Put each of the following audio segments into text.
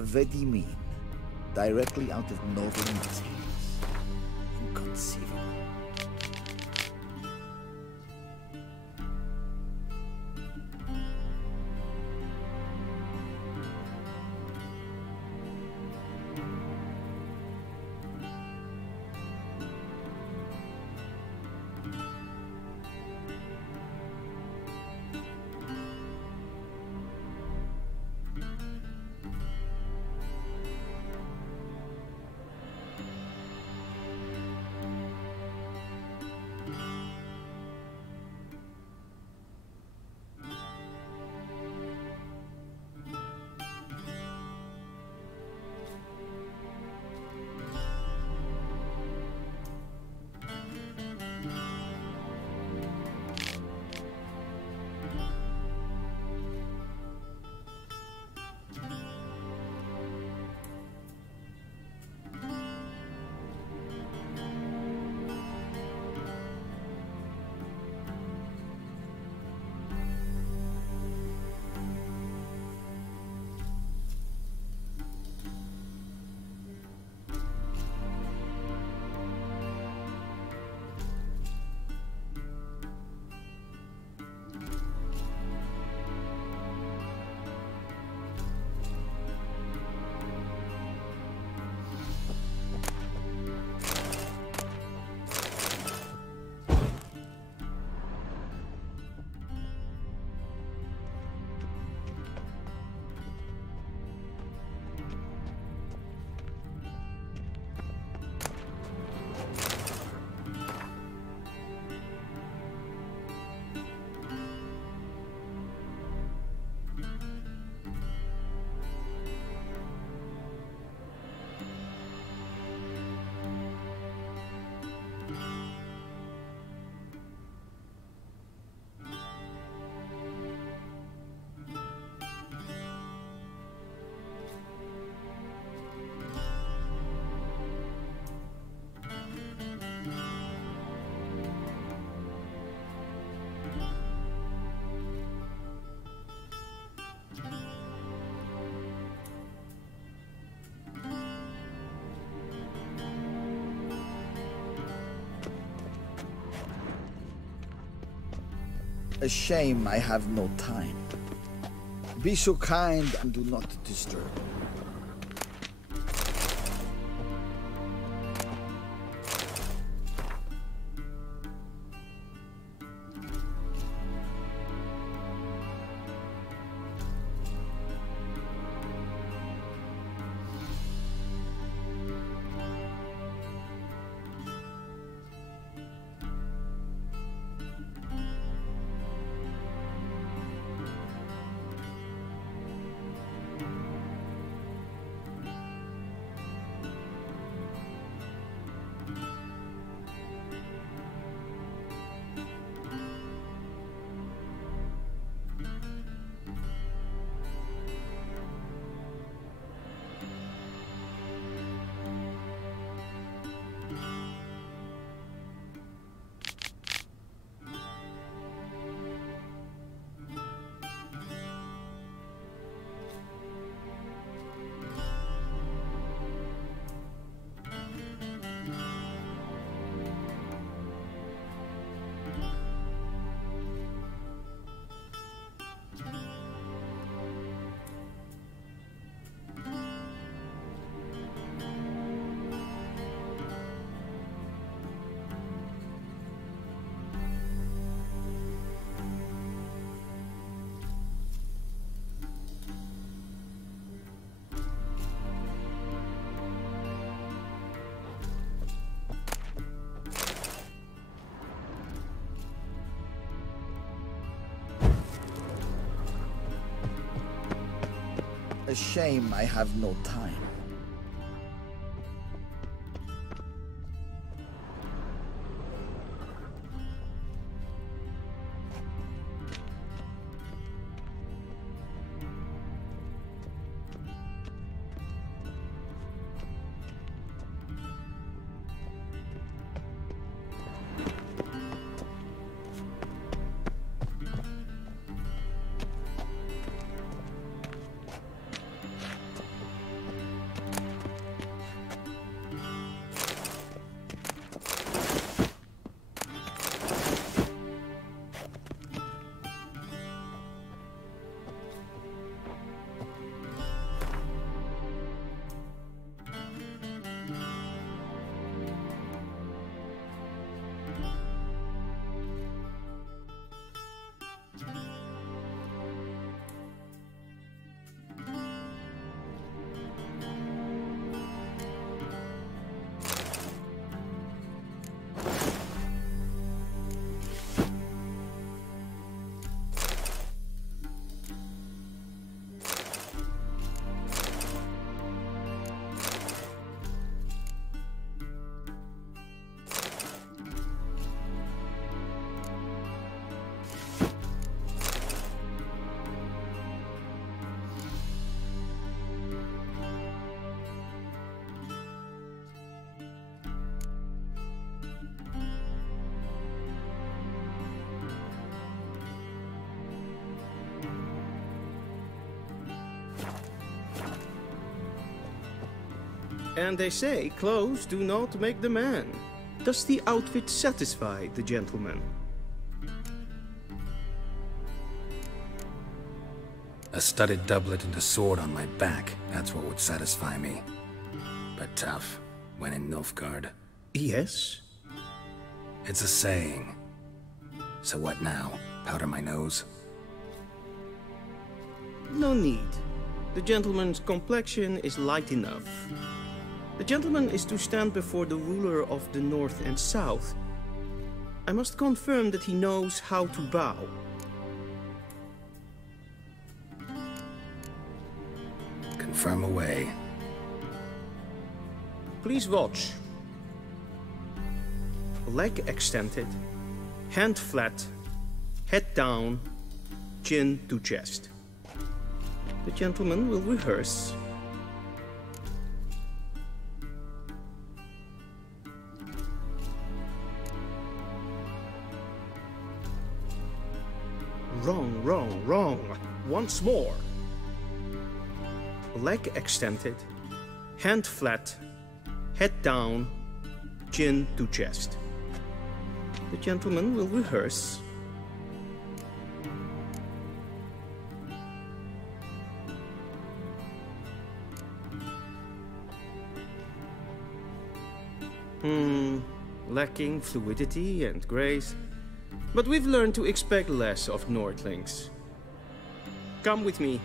Vedimin, directly out of northern Greece. Inconceivable. A shame I have no time. Be so kind and do not disturb. A shame I have no time. And they say clothes do not make the man. Does the outfit satisfy the gentleman? A studded doublet and a sword on my back, that's what would satisfy me. But tough, when in Nilfgaard. Yes. It's a saying. So what now? Powder my nose? No need. The gentleman's complexion is light enough. The gentleman is to stand before the ruler of the North and South. I must confirm that he knows how to bow. Confirm away. Please watch. Leg extended, hand flat, head down, chin to chest. The gentleman will rehearse. Wrong, wrong, wrong. Once more. Leg extended, hand flat, head down, chin to chest. The gentleman will rehearse. Lacking fluidity and grace. But we've learned to expect less of Nordlings. Come with me.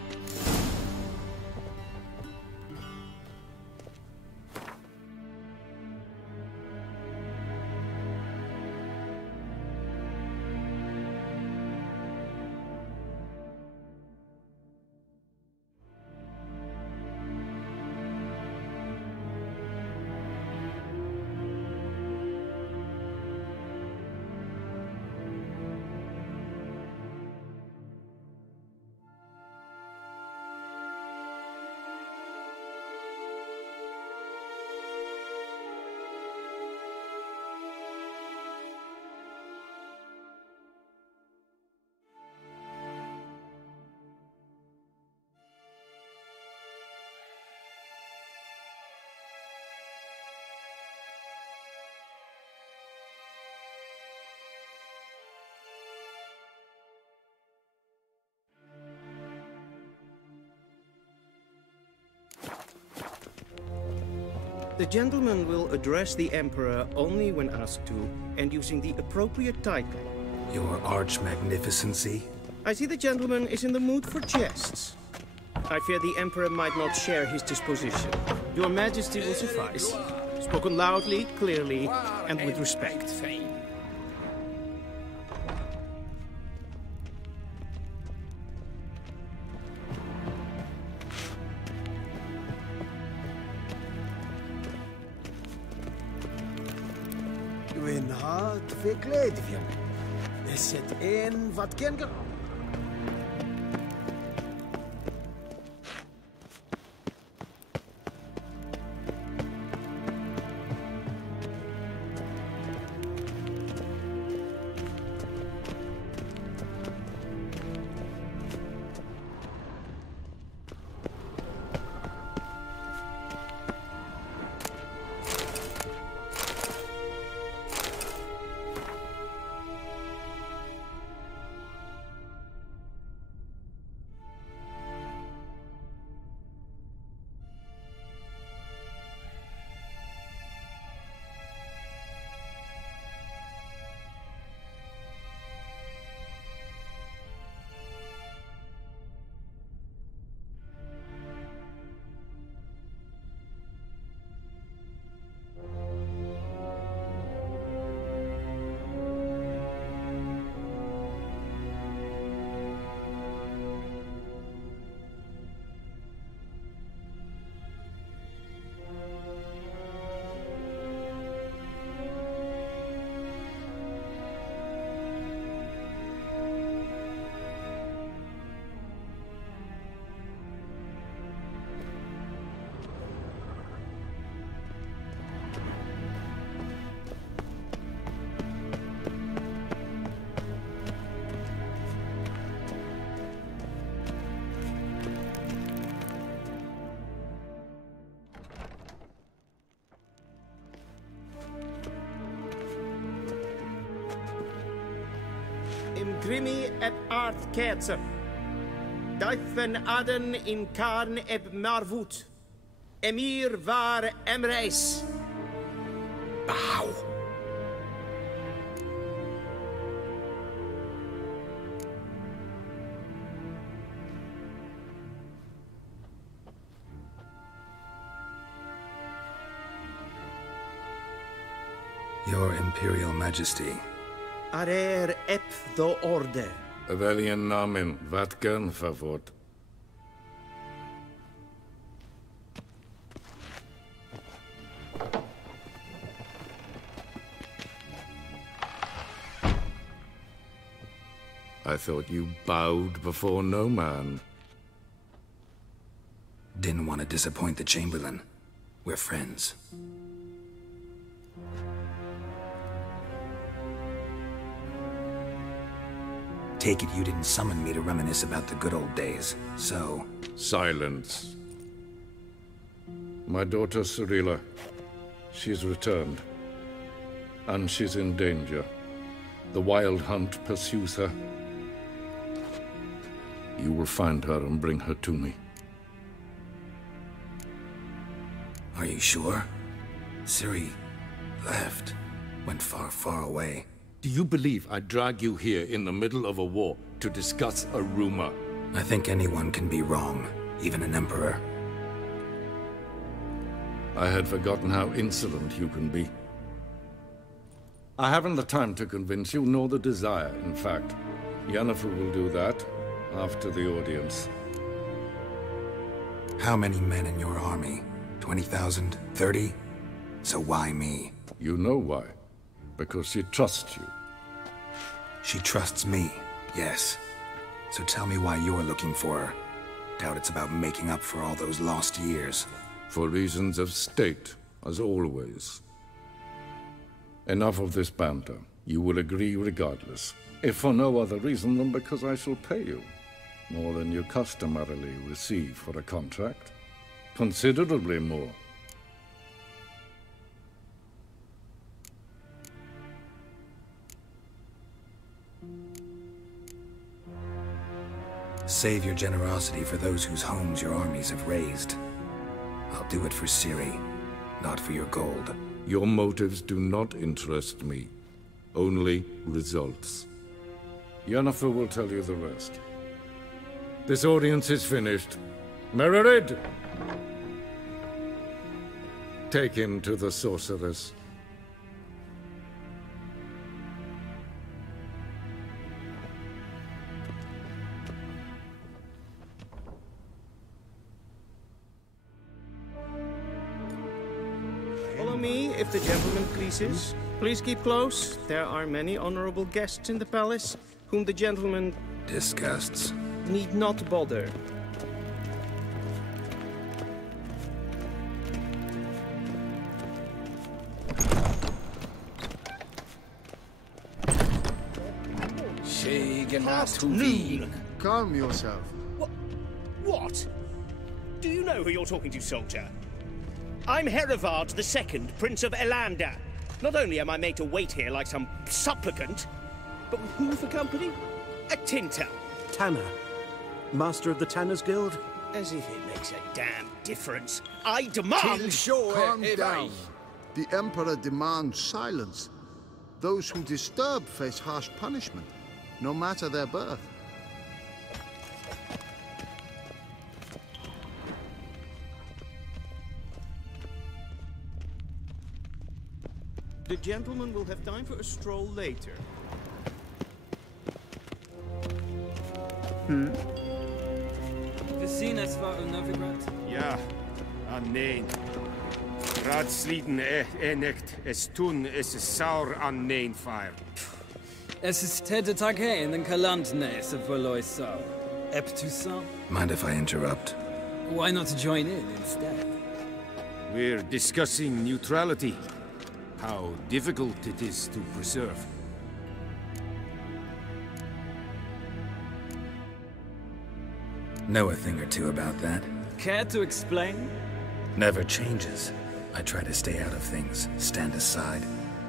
The gentleman will address the Emperor only when asked to, and using the appropriate title. Your Arch-Magnificency? I see the gentleman is in the mood for jests. I fear the Emperor might not share his disposition. Your Majesty will suffice. Spoken loudly, clearly, and with respect. Win hard verkleed hem. Is het een wat ken ge... Trimi eb art ketzer. Daifen aden in karn eb marvut. Emir var emreis. Bow. Your Imperial Majesty. Arer ep do orde. Weljen namen, wat gern verwort. I thought you bowed before no man. Didn't want to disappoint the Chamberlain. We're friends. Take it you didn't summon me to reminisce about the good old days, so... Silence. My daughter Cyrilla, she's returned. And she's in danger. The Wild Hunt pursues her. You will find her and bring her to me. Are you sure? Ciri left. Went far, far away. Do you believe I'd drag you here in the middle of a war to discuss a rumor? I think anyone can be wrong, even an emperor. I had forgotten how insolent you can be. I haven't the time to convince you, nor the desire, in fact. Yennefer will do that after the audience. How many men in your army? 20,000? 30? So why me? You know why. Because she trusts you. She trusts me, yes. So tell me why you're looking for her. Doubt it's about making up for all those lost years. For reasons of state, as always. Enough of this banter. You will agree regardless. If for no other reason than because I shall pay you. More than you customarily receive for a contract. Considerably more. Save your generosity for those whose homes your armies have razed. I'll do it for Ciri, not for your gold. Your motives do not interest me. Only results. Yennefer will tell you the rest. This audience is finished. Mererid! Take him to the sorceress. Follow me, if the gentleman pleases. Please keep close. There are many honorable guests in the palace, whom the gentleman Disgusts. need not bother. Past noon. Calm yourself. What? Do you know who you're talking to, soldier? I'm Herivard II, Prince of Elander. Not only am I made to wait here like some supplicant, but with who for company? A tinter. Tanner. Master of the Tanners Guild? As if it makes a damn difference. I demand... Calm down. The Emperor demands silence. Those who disturb face harsh punishment, no matter their birth. The gentleman will have time for a stroll later. We zien het waar u Novigrad. Ja, nee. Raadsliden echt es tun es saur an nein fire. Es is tete tag in den Kalantnes of Verloisau. Ep Toussaint. Mind if I interrupt? Why not join in instead? We're discussing neutrality. How difficult it is to preserve. Know a thing or two about that? Care to explain? Never changes. I try to stay out of things, stand aside.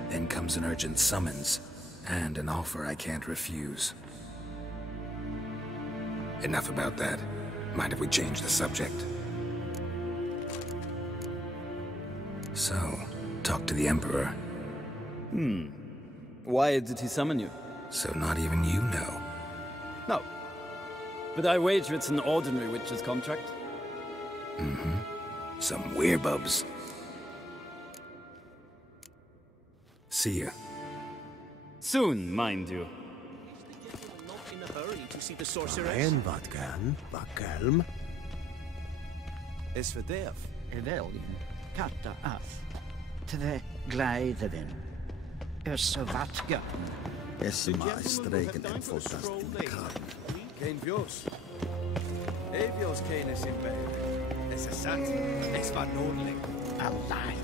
Then comes an urgent summons, and an offer I can't refuse. Enough about that. Mind if we change the subject? So, talk to the Emperor. Why did he summon you? So not even you know. No. But I wager it's an ordinary witch's contract. Some werebubs. See ya. Soon, mind you. Not in a hurry to see the sorceress. En wat kan, bakkelm. Is verderf. Velgen, katta af. Tve gleideren. Össe vatgön. Esma streken en fantastic karn. Geen vjos. Evjos kenes in bij. Es is zat. Es var noordelijk. Alleid.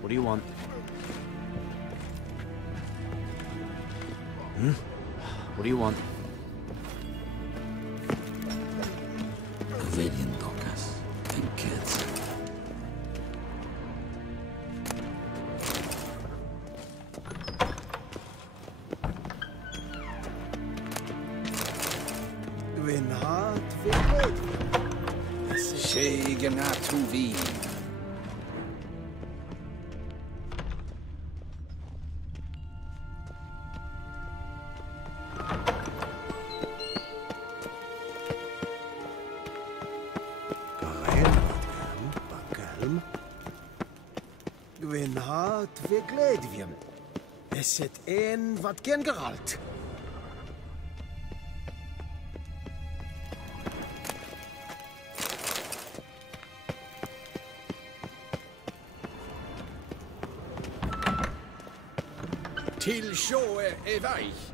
What do you want? What do you want? Viljen dokas. En kids. Win hart veel. Shegen Atuvi. Win hart veel gledvjem. Es het een wat gen geralt. Till sjå är väg.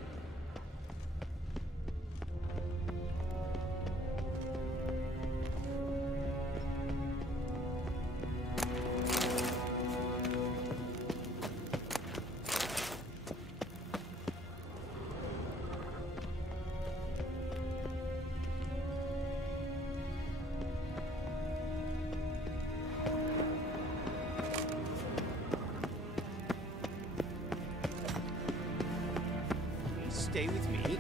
Stay with me.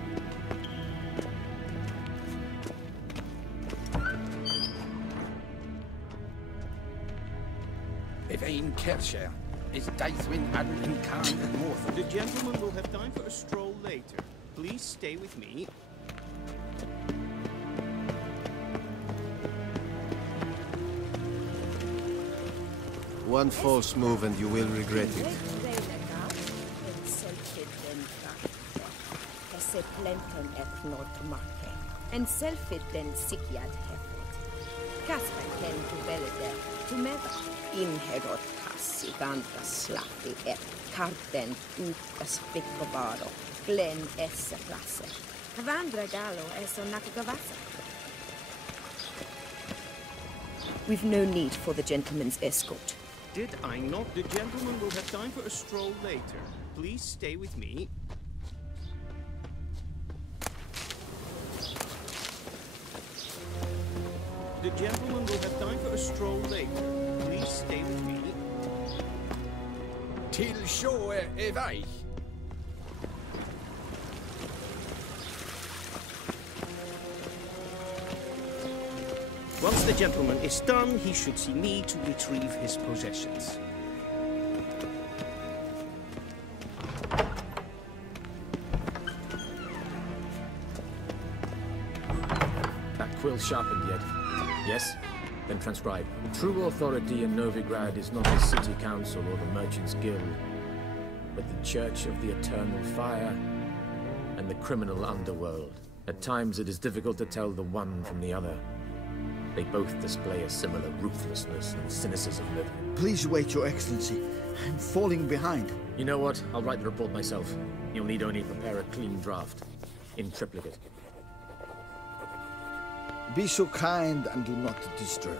Evain Kersher is Deithwin Adden and Khan and Morth. The gentleman will have time for a stroll later. Please stay with me. One false move and you will regret it. En selfie den sikjad hefet. Kasper ken tu velede, tu meva. Inhedot kassi kanta slappi et karten ukas piccovaro, glen esse klasse. Vandra galo es on nakagavasa. We've no need for the gentleman's escort. Did I not? The gentleman will have time for a stroll later. Please stay with me. The gentleman will have time for a stroll later. Please stay with me. Till sjå är väg. Once the gentleman is done, he should see me to retrieve his possessions. That quill sharpened yet? Yes? Then transcribe. True authority in Novigrad is not the city council or the merchants' guild, but the Church of the Eternal Fire and the criminal underworld. At times it is difficult to tell the one from the other. They both display a similar ruthlessness and cynicism that... Please wait, Your Excellency. I'm falling behind. You know what? I'll write the report myself. You'll need only prepare a clean draft. In triplicate. Be so kind and do not disturb.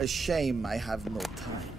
A shame I have no time.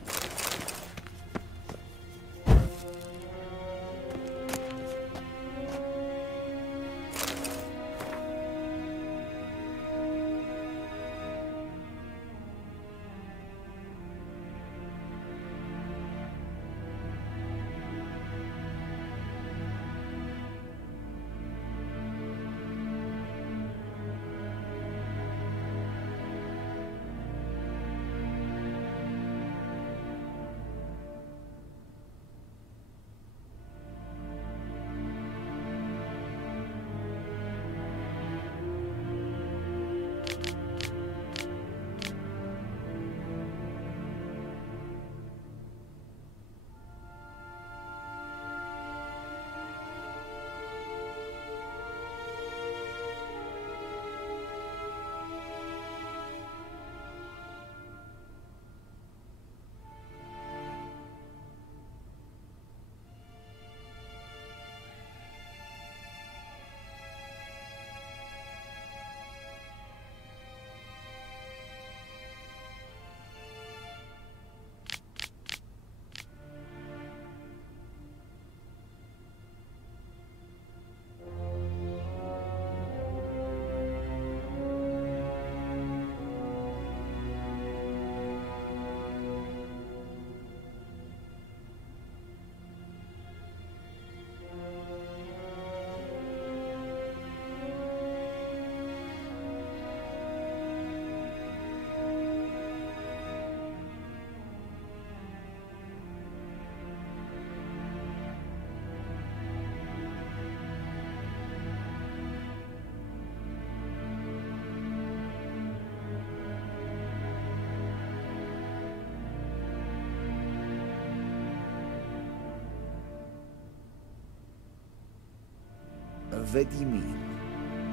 Vedimin,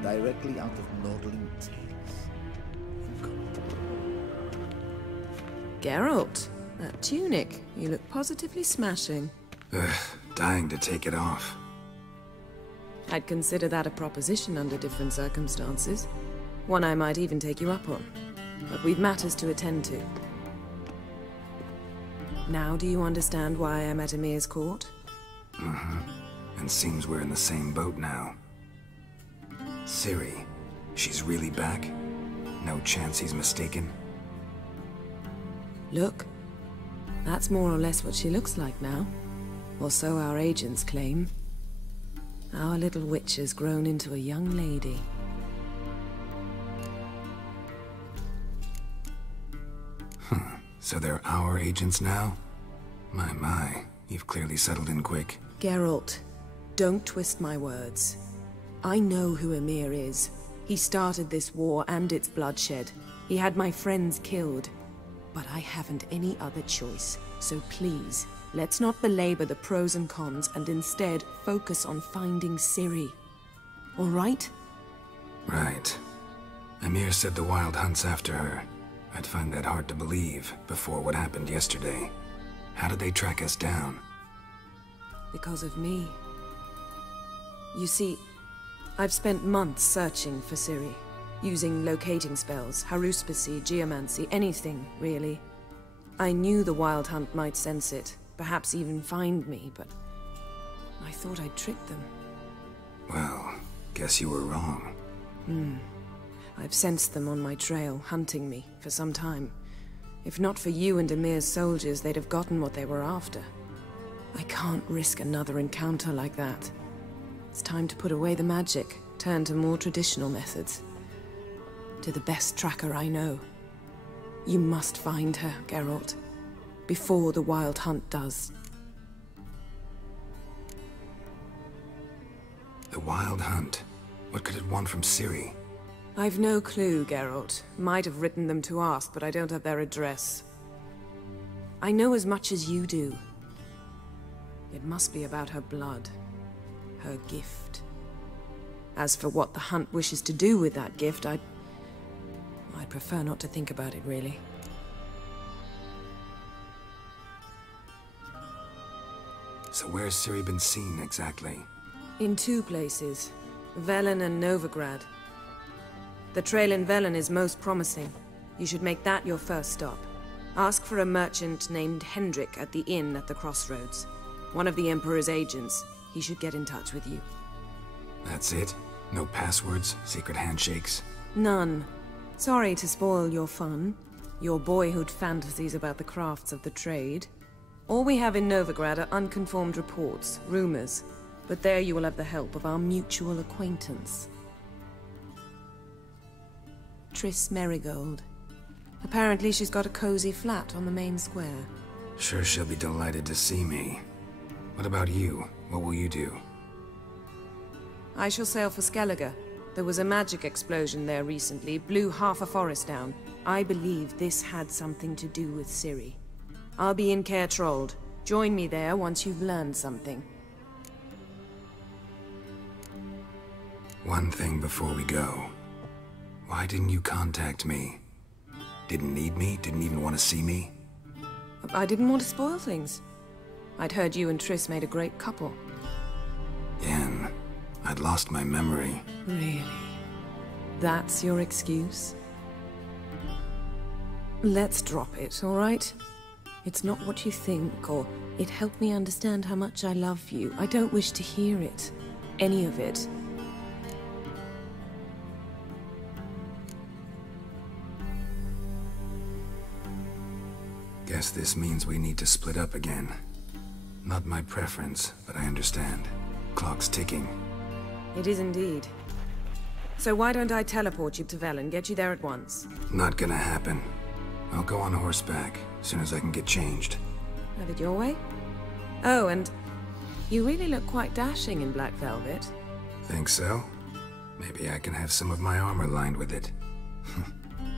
directly out of Nordling Tales. Geralt, that tunic, you look positively smashing. Dying to take it off. I'd consider that a proposition under different circumstances. One I might even take you up on. But we've matters to attend to. Now do you understand why I'm at Emir's court? Mm-hmm. And seems we're in the same boat now. Ciri, she's really back? No chance he's mistaken? Look, that's more or less what she looks like now. Or so our agents claim. Our little witch has grown into a young lady. So they're our agents now? My, you've clearly settled in quick. Geralt, don't twist my words. I know who Emir is. He started this war and its bloodshed. He had my friends killed. But I haven't any other choice. So please, let's not belabor the pros and cons and instead focus on finding Ciri. All right? Right. Emir said the Wild Hunt's after her. I'd find that hard to believe before what happened yesterday. How did they track us down? Because of me. You see, I've spent months searching for Ciri, using locating spells, haruspicy, geomancy, anything, really. I knew the Wild Hunt might sense it, perhaps even find me, but I thought I'd tricked them. Well, guess you were wrong. I've sensed them on my trail, hunting me, for some time. If not for you and Emir's soldiers, they'd have gotten what they were after. I can't risk another encounter like that. It's time to put away the magic, turn to more traditional methods. To the best tracker I know. You must find her, Geralt. Before the Wild Hunt does. The Wild Hunt? What could it want from Ciri? I've no clue, Geralt. Might have written them to ask, but I don't have their address. I know as much as you do. It must be about her blood. Her gift. As for what the Hunt wishes to do with that gift, I'd prefer not to think about it, really. So where's Ciri been seen, exactly? In 2 places. Velen and Novigrad. The trail in Velen is most promising. You should make that your first stop. Ask for a merchant named Hendrik at the inn at the crossroads. One of the Emperor's agents. He should get in touch with you. That's it? No passwords? Secret handshakes? None. Sorry to spoil your fun. Your boyhood fantasies about the crafts of the trade. All we have in Novigrad are unconformed reports, rumors. But there you will have the help of our mutual acquaintance. Triss Merigold. Apparently she's got a cozy flat on the main square. Sure she'll be delighted to see me. What about you? What will you do? I shall sail for Skellige. There was a magic explosion there recently, blew half a forest down. I believe this had something to do with Ciri. I'll be in Caer Trold. Join me there once you've learned something. One thing before we go. Why didn't you contact me? Didn't need me? Didn't even want to see me? I didn't want to spoil things. I'd heard you and Triss made a great couple. Yen, I'd lost my memory. Really? That's your excuse? Let's drop it, all right? It's not what you think, or it helped me understand how much I love you. I don't wish to hear it. Any of it. Guess this means we need to split up again. Not my preference, but I understand. Clock's ticking. It is indeed. So why don't I teleport you to Velen, get you there at once? Not gonna happen. I'll go on horseback, as soon as I can get changed. Have it your way? Oh, and you really look quite dashing in black velvet. Think so? Maybe I can have some of my armor lined with it.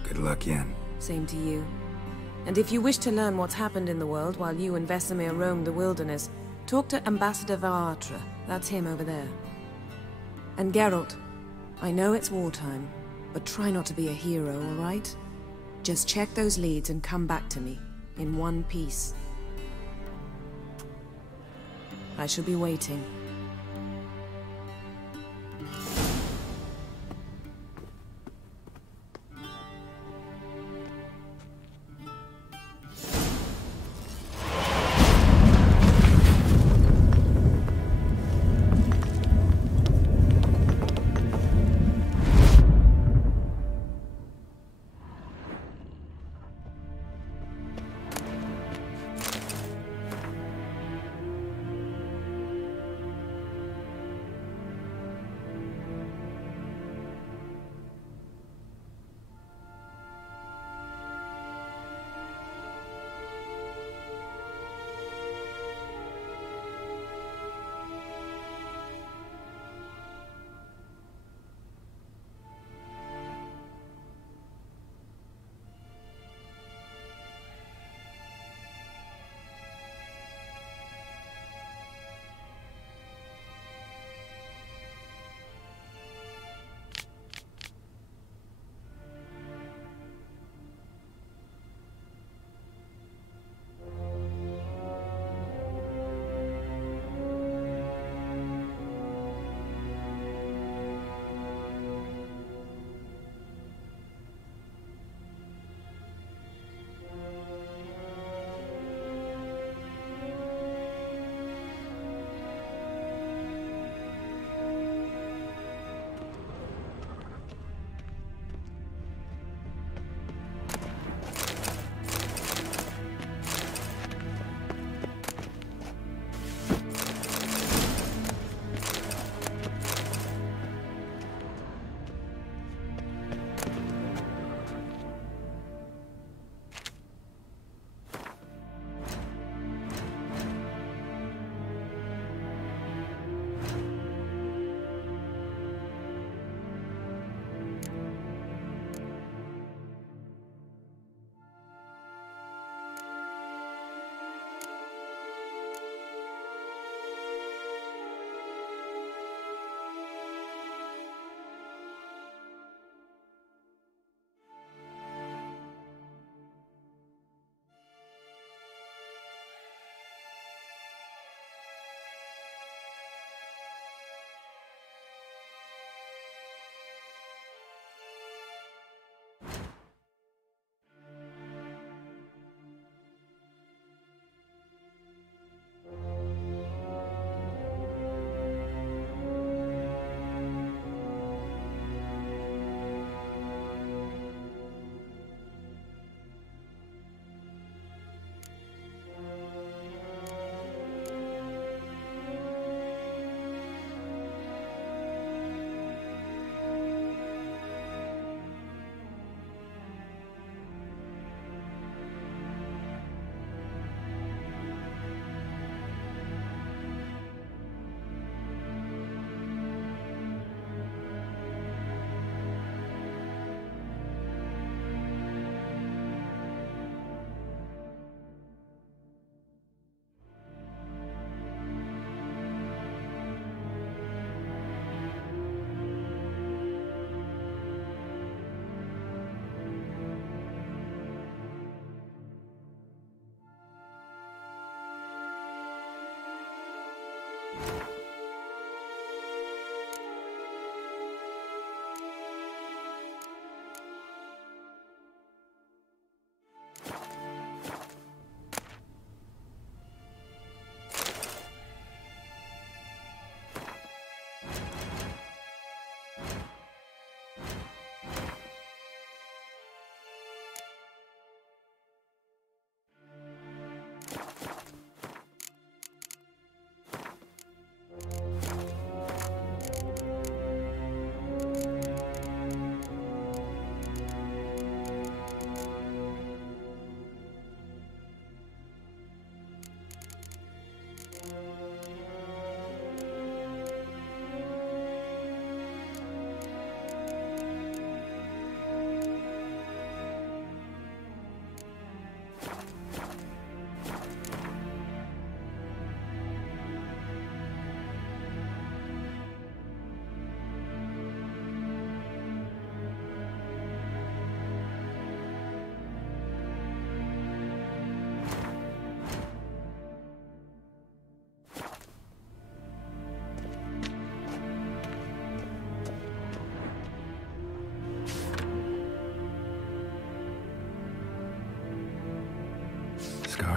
Good luck, Yen. Same to you. And if you wish to learn what's happened in the world while you and Vesemir roamed the wilderness, talk to Ambassador Varatra. That's him over there. And Geralt, I know it's wartime, but try not to be a hero, all right? Just check those leads and come back to me, in one piece. I shall be waiting.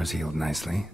scars healed nicely.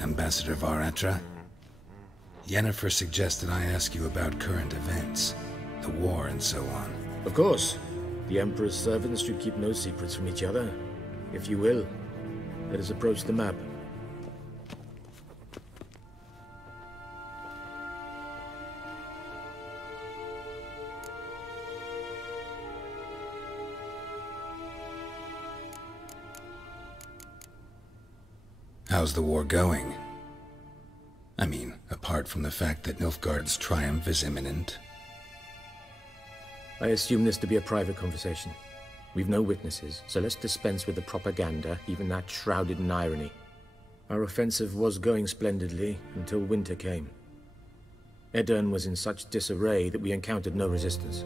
Ambassador Varatra? Yennefer suggested I ask you about current events, the war and so on. Of course. The Emperor's servants should keep no secrets from each other. If you will, let us approach the map. How's the war going? I mean, apart from the fact that Nilfgaard's triumph is imminent. I assume this to be a private conversation. We've no witnesses, so let's dispense with the propaganda, even that shrouded in irony. Our offensive was going splendidly until winter came. Edirn was in such disarray that we encountered no resistance.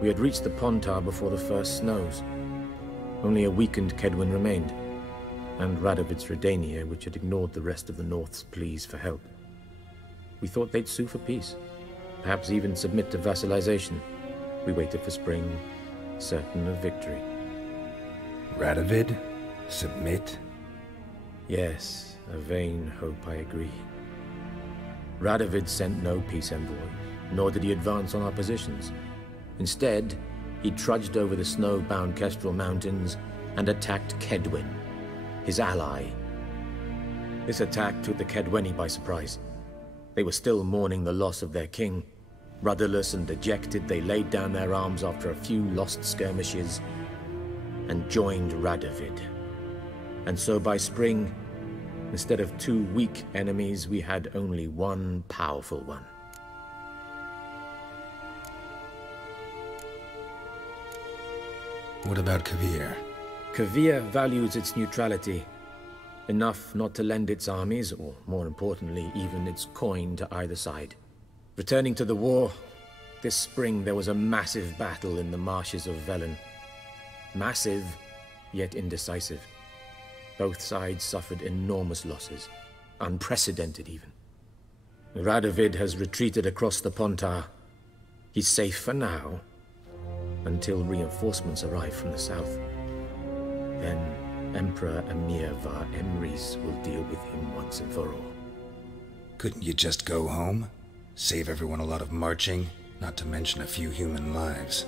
We had reached the Pontar before the first snows. Only a weakened Kedwin remained, and Radovid's Redania, which had ignored the rest of the North's pleas for help. We thought they'd sue for peace, perhaps even submit to vassalization. We waited for spring, certain of victory. Radovid? Submit? Yes, a vain hope, I agree. Radovid sent no peace envoy, nor did he advance on our positions. Instead, he trudged over the snow-bound Kestrel Mountains and attacked Kedwin, his ally. This attack took the Kedweni by surprise. They were still mourning the loss of their king. Rudderless and dejected, they laid down their arms after a few lost skirmishes and joined Radovid. And so by spring, instead of 2 weak enemies, we had only one powerful one. What about Kavir? Kavir values its neutrality, enough not to lend its armies, or more importantly, even its coin to either side. Returning to the war, this spring there was a massive battle in the marshes of Velen. Massive, yet indecisive. Both sides suffered enormous losses, unprecedented even. Radovid has retreated across the Pontar. He's safe for now, until reinforcements arrive from the south. Then Emperor Emir Var Emrys will deal with him once and for all. Couldn't you just go home? Save everyone a lot of marching, not to mention a few human lives.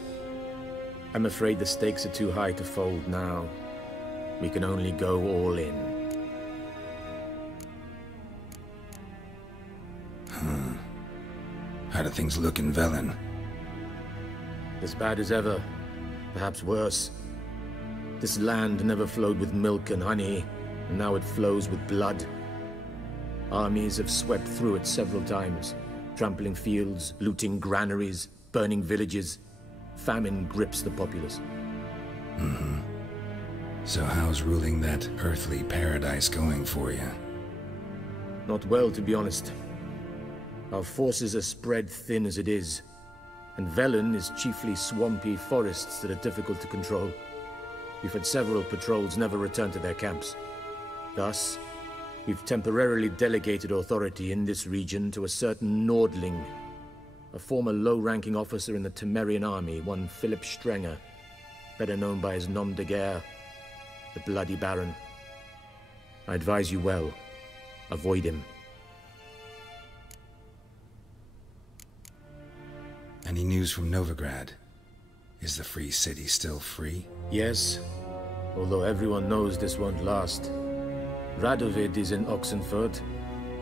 I'm afraid the stakes are too high to fold now. We can only go all in. How do things look in Velen? As bad as ever, perhaps worse. This land never flowed with milk and honey, and now it flows with blood. Armies have swept through it several times, trampling fields, looting granaries, burning villages. Famine grips the populace. So how's ruling that earthly paradise going for you? Not well, to be honest. Our forces are spread thin as it is, and Velen is chiefly swampy forests that are difficult to control. We've had several patrols never return to their camps. Thus, we've temporarily delegated authority in this region to a certain Nordling, a former low-ranking officer in the Temerian army, one Philip Strenger, better known by his nom de guerre, the Bloody Baron. I advise you well. Avoid him. Any news from Novigrad? Is the Free City still free? Yes, although everyone knows this won't last. Radovid is in Oxenfurt,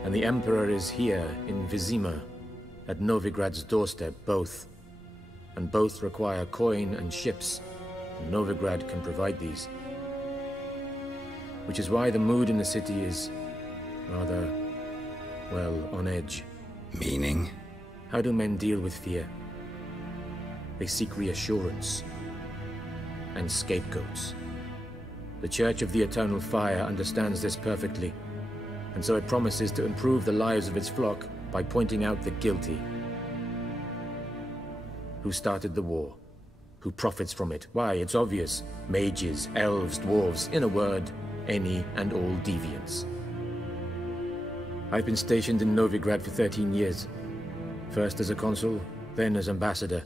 and the Emperor is here in Vizima, at Novigrad's doorstep, both. And both require coin and ships, and Novigrad can provide these. Which is why the mood in the city is rather, well, on edge. Meaning? How do men deal with fear? They seek reassurance and scapegoats. The Church of the Eternal Fire understands this perfectly, and so it promises to improve the lives of its flock by pointing out the guilty. Who started the war? Who profits from it? Why, it's obvious. Mages, elves, dwarves, in a word, any and all deviants. I've been stationed in Novigrad for 13 years. First as a consul, then as ambassador.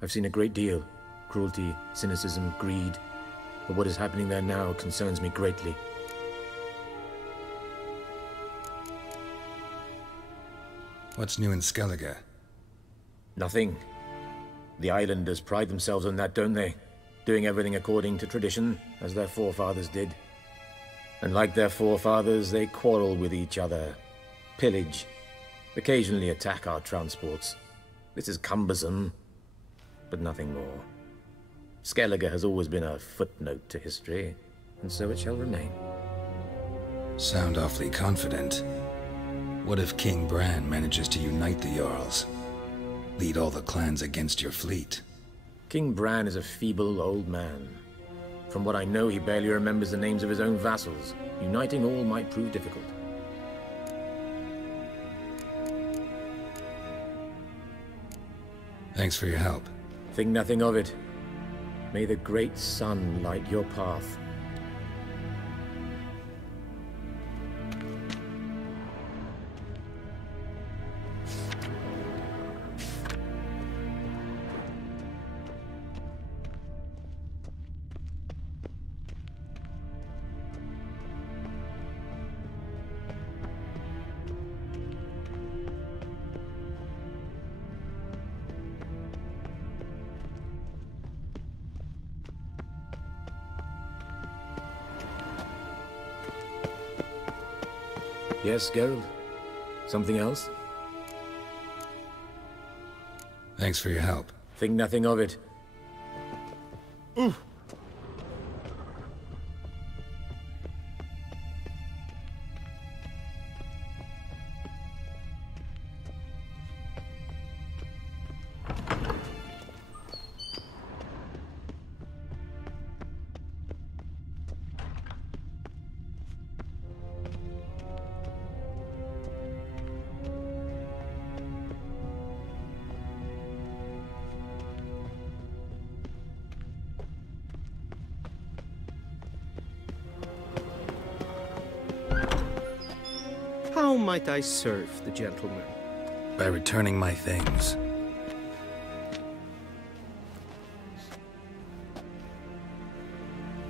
I've seen a great deal. Cruelty, cynicism, greed. But what is happening there now concerns me greatly. What's new in Skellige? Nothing. The islanders pride themselves on that, don't they? Doing everything according to tradition, as their forefathers did. And like their forefathers, they quarrel with each other, pillage, occasionally attack our transports. This is cumbersome, but nothing more. Skellige has always been a footnote to history, and so it shall remain. Sound awfully confident. What if King Bran manages to unite the Jarls? Lead all the clans against your fleet? King Bran is a feeble old man. From what I know, he barely remembers the names of his own vassals. Uniting all might prove difficult. Thanks for your help. Think nothing of it. May the great sun light your path. Yes, Geralt? Something else? Thanks for your help. Think nothing of it. How might I serve the gentleman? By returning my things.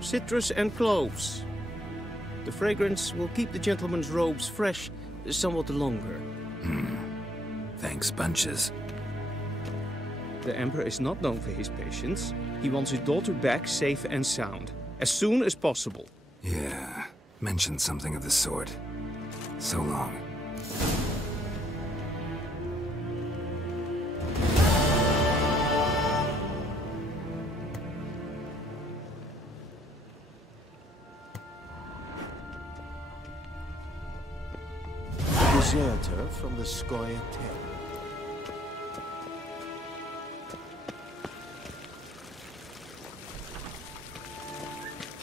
Citrus and cloves. The fragrance will keep the gentleman's robes fresh somewhat longer. Thanks, bunches. The Emperor is not known for his patience. He wants his daughter back safe and sound, as soon as possible. Yeah, mentioned something of the sort. So long. Deserter from the Skoya Tale.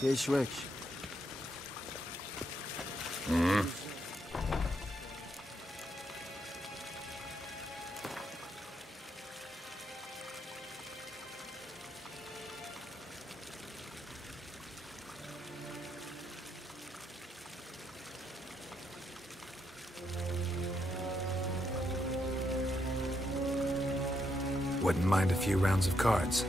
Kees weg. Wouldn't mind a few rounds of cards.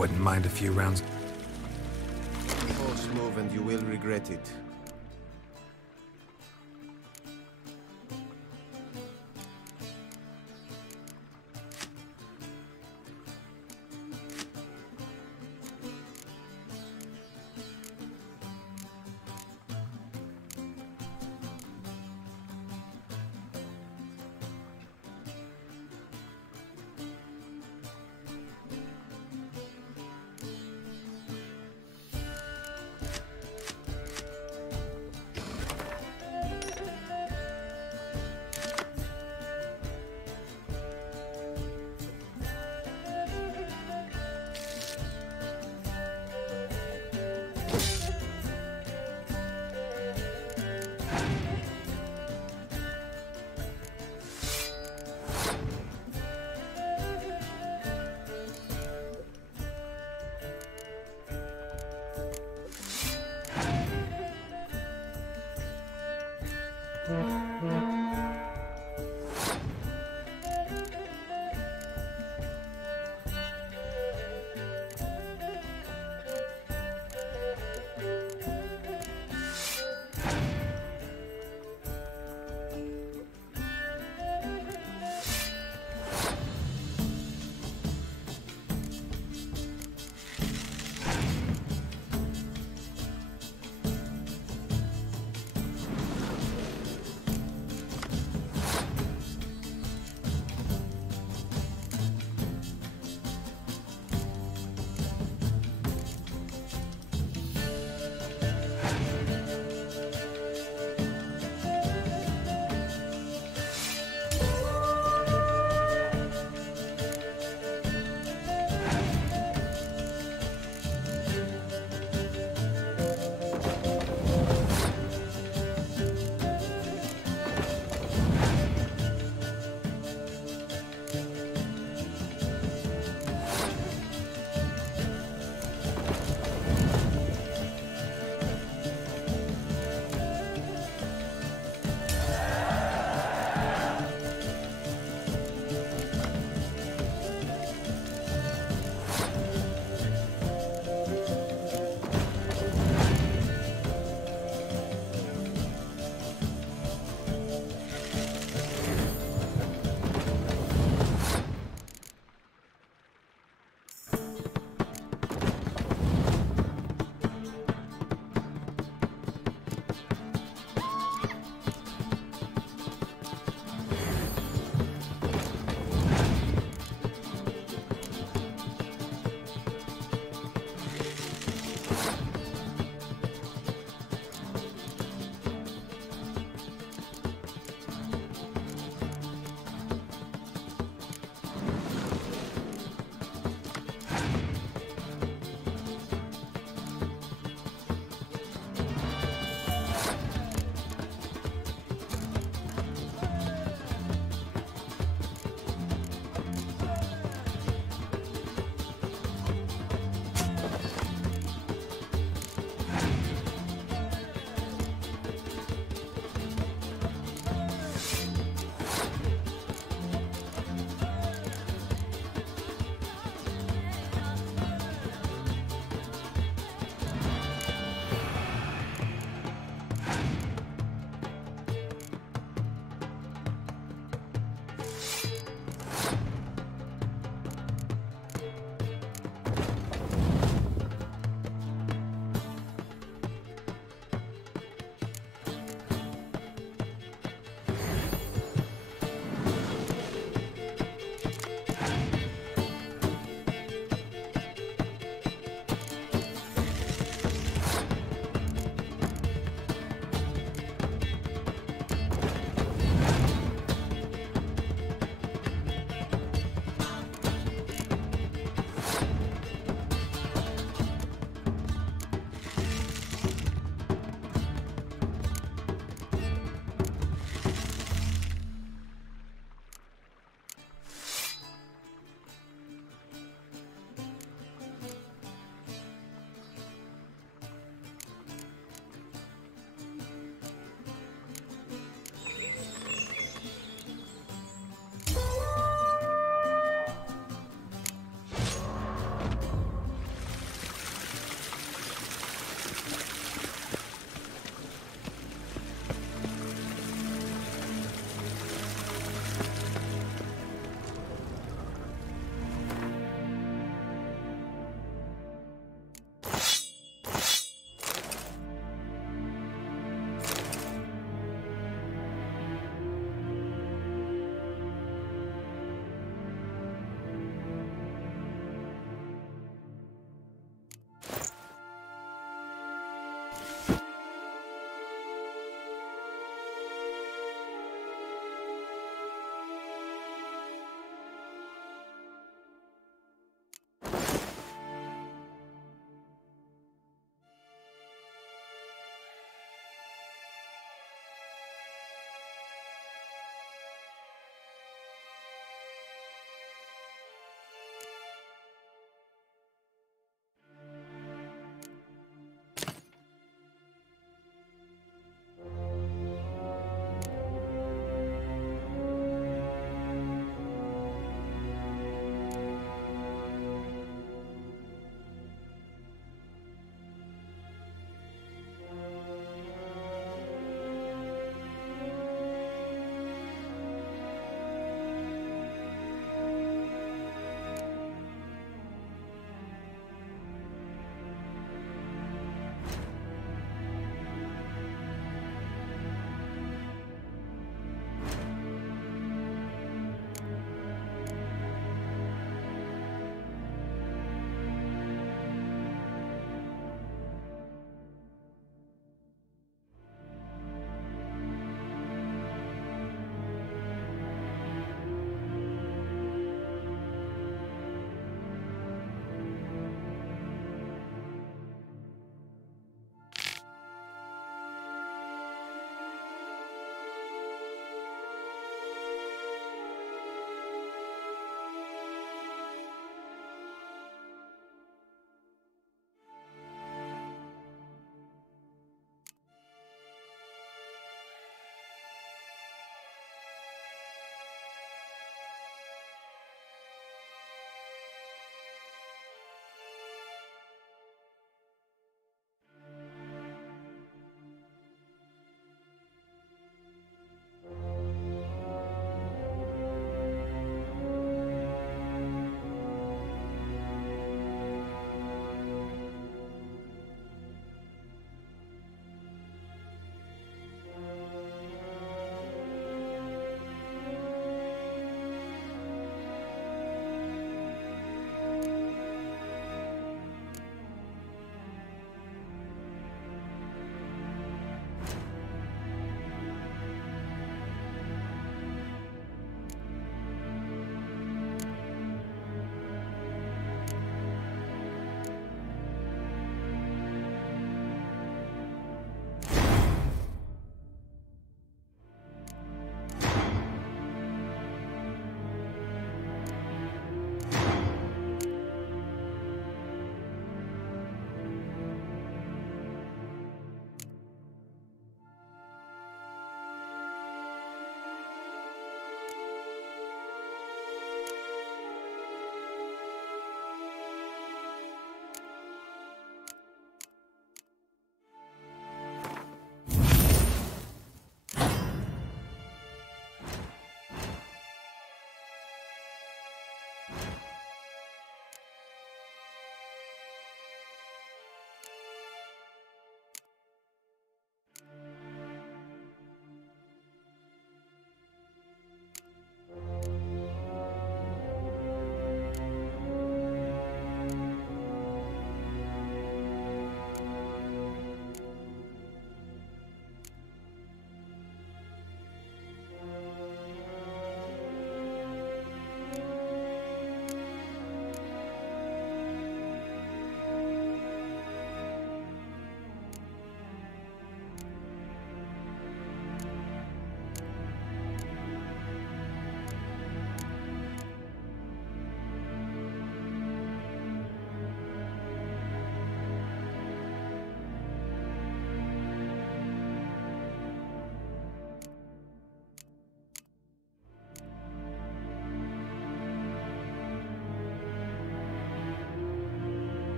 Wouldn't mind a few rounds. False move and you will regret it.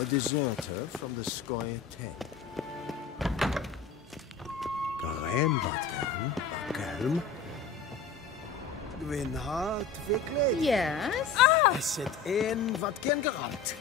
A deserter from the Squire 10. Garen Batkelm. Gwyn hart wirklich? Yes? Es het een wat gen geramt.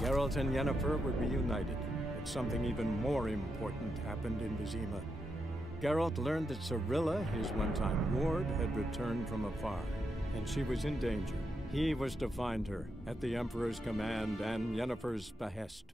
Geralt and Yennefer were reunited, but something even more important happened in Vizima. Geralt learned that Cirilla, his one-time ward, had returned from afar, and she was in danger. He was to find her, at the Emperor's command and Yennefer's behest.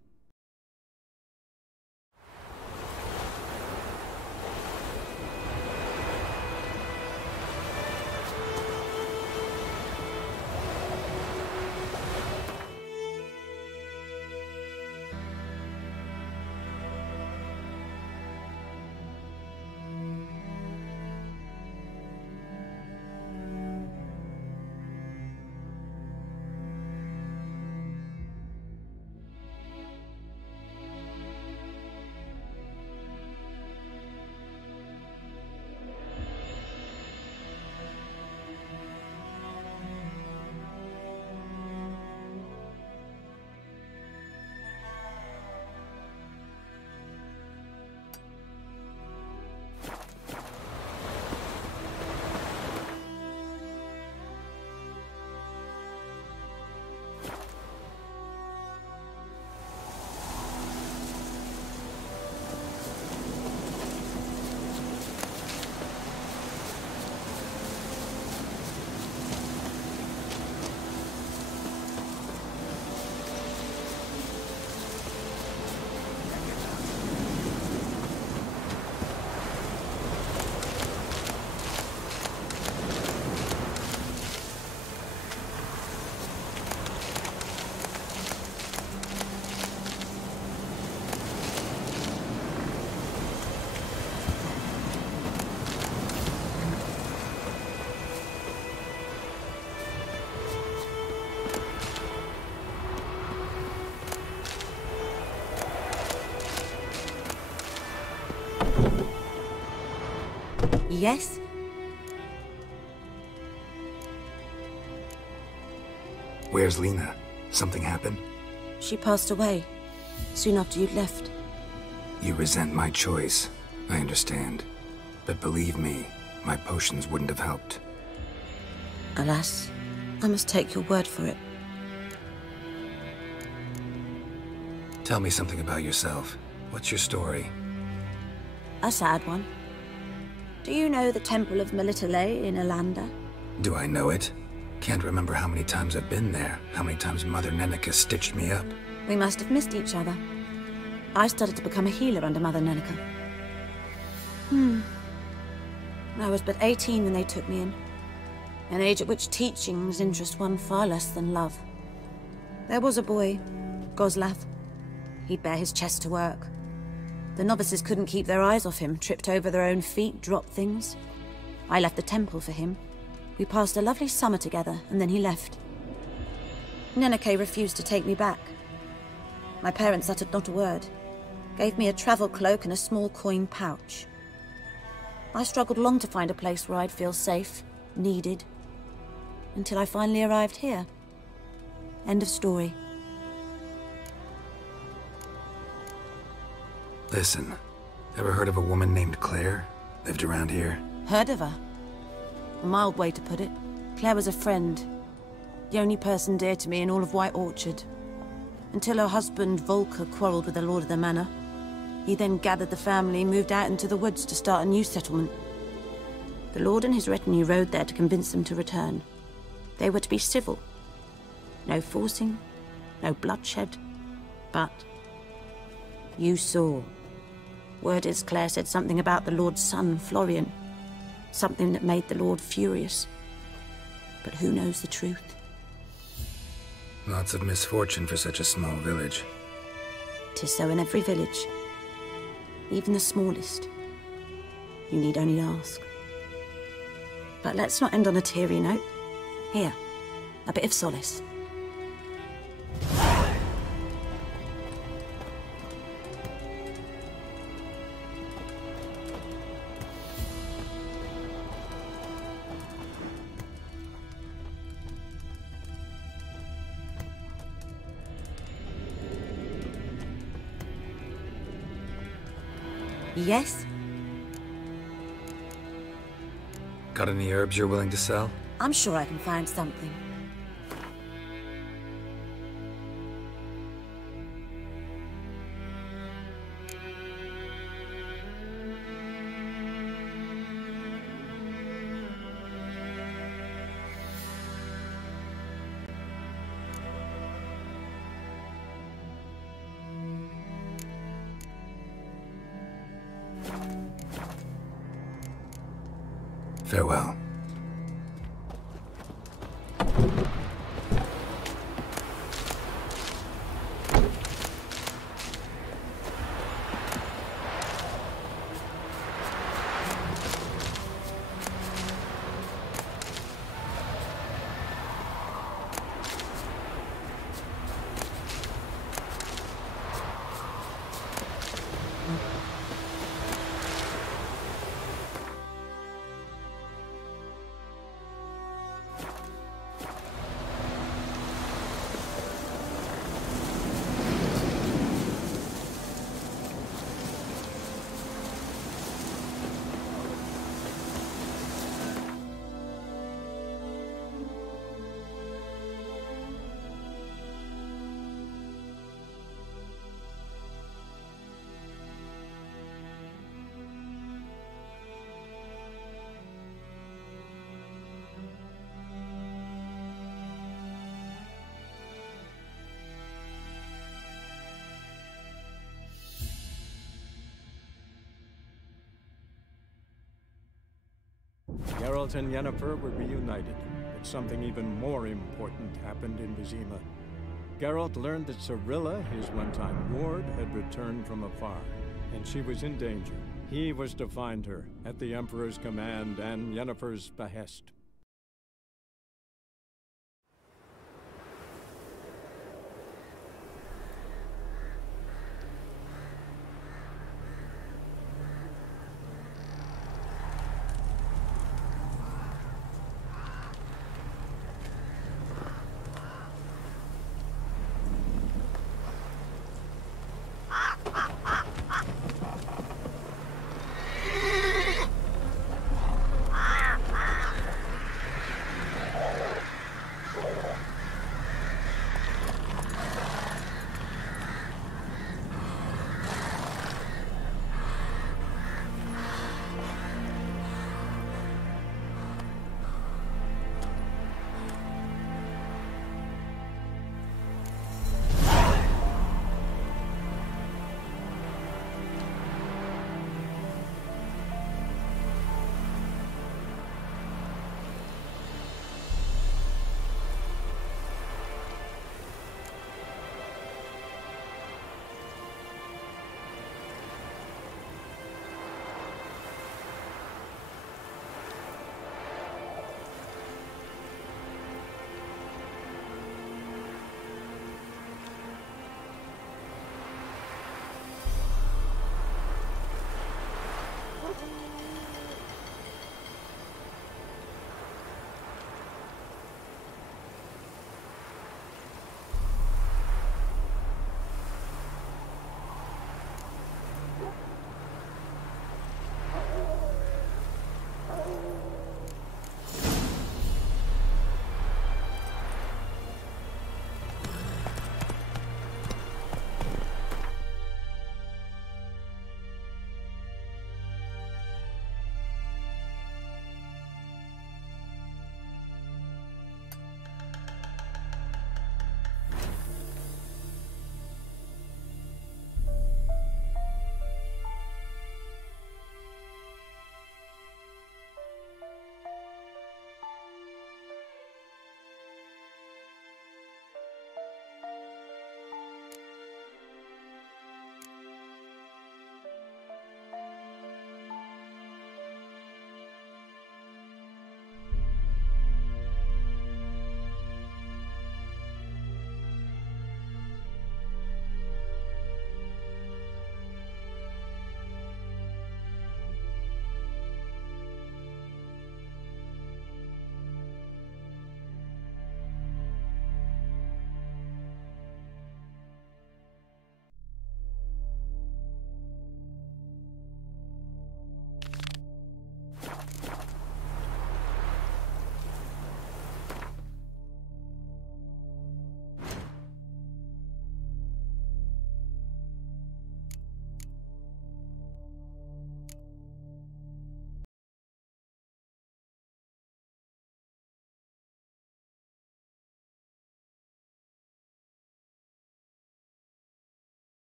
Yes? Where's Lena? Something happened? She passed away soon after you'd left. You resent my choice. I understand. But believe me, my potions wouldn't have helped. Alas, I must take your word for it. Tell me something about yourself. What's your story? A sad one. Do you know the Temple of Melitele in Elanda? Do I know it? Can't remember how many times I've been there, how many times Mother Neneka stitched me up. We must have missed each other. I started to become a healer under Mother Neneka. I was but 18 when they took me in. An age at which teachings interest one far less than love. There was a boy, Goslav. He'd bare his chest to work. The novices couldn't keep their eyes off him, tripped over their own feet, dropped things. I left the temple for him. We passed a lovely summer together, and then he left. Neneke refused to take me back. My parents uttered not a word, gave me a travel cloak and a small coin pouch. I struggled long to find a place where I'd feel safe, needed, until I finally arrived here. End of story. Listen, ever heard of a woman named Claire? Lived around here? Heard of her? A mild way to put it. Claire was a friend. The only person dear to me in all of White Orchard. Until her husband, Volker, quarreled with the lord of the manor. He then gathered the family and moved out into the woods to start a new settlement. The Lord and his retinue rode there to convince them to return. They were to be civil. No forcing, no bloodshed, but you saw. Word is Claire said something about the Lord's son, Florian. Something that made the Lord furious. But who knows the truth? Lots of misfortune for such a small village. 'Tis so in every village. Even the smallest. You need only ask. But let's not end on a teary note. Here, a bit of solace. Yes? Got any herbs you're willing to sell? I'm sure I can find something. Farewell. Geralt and Yennefer were reunited, but something even more important happened in Vizima. Geralt learned that Cirilla, his one-time ward, had returned from afar, and she was in danger. He was to find her, at the Emperor's command and Yennefer's behest.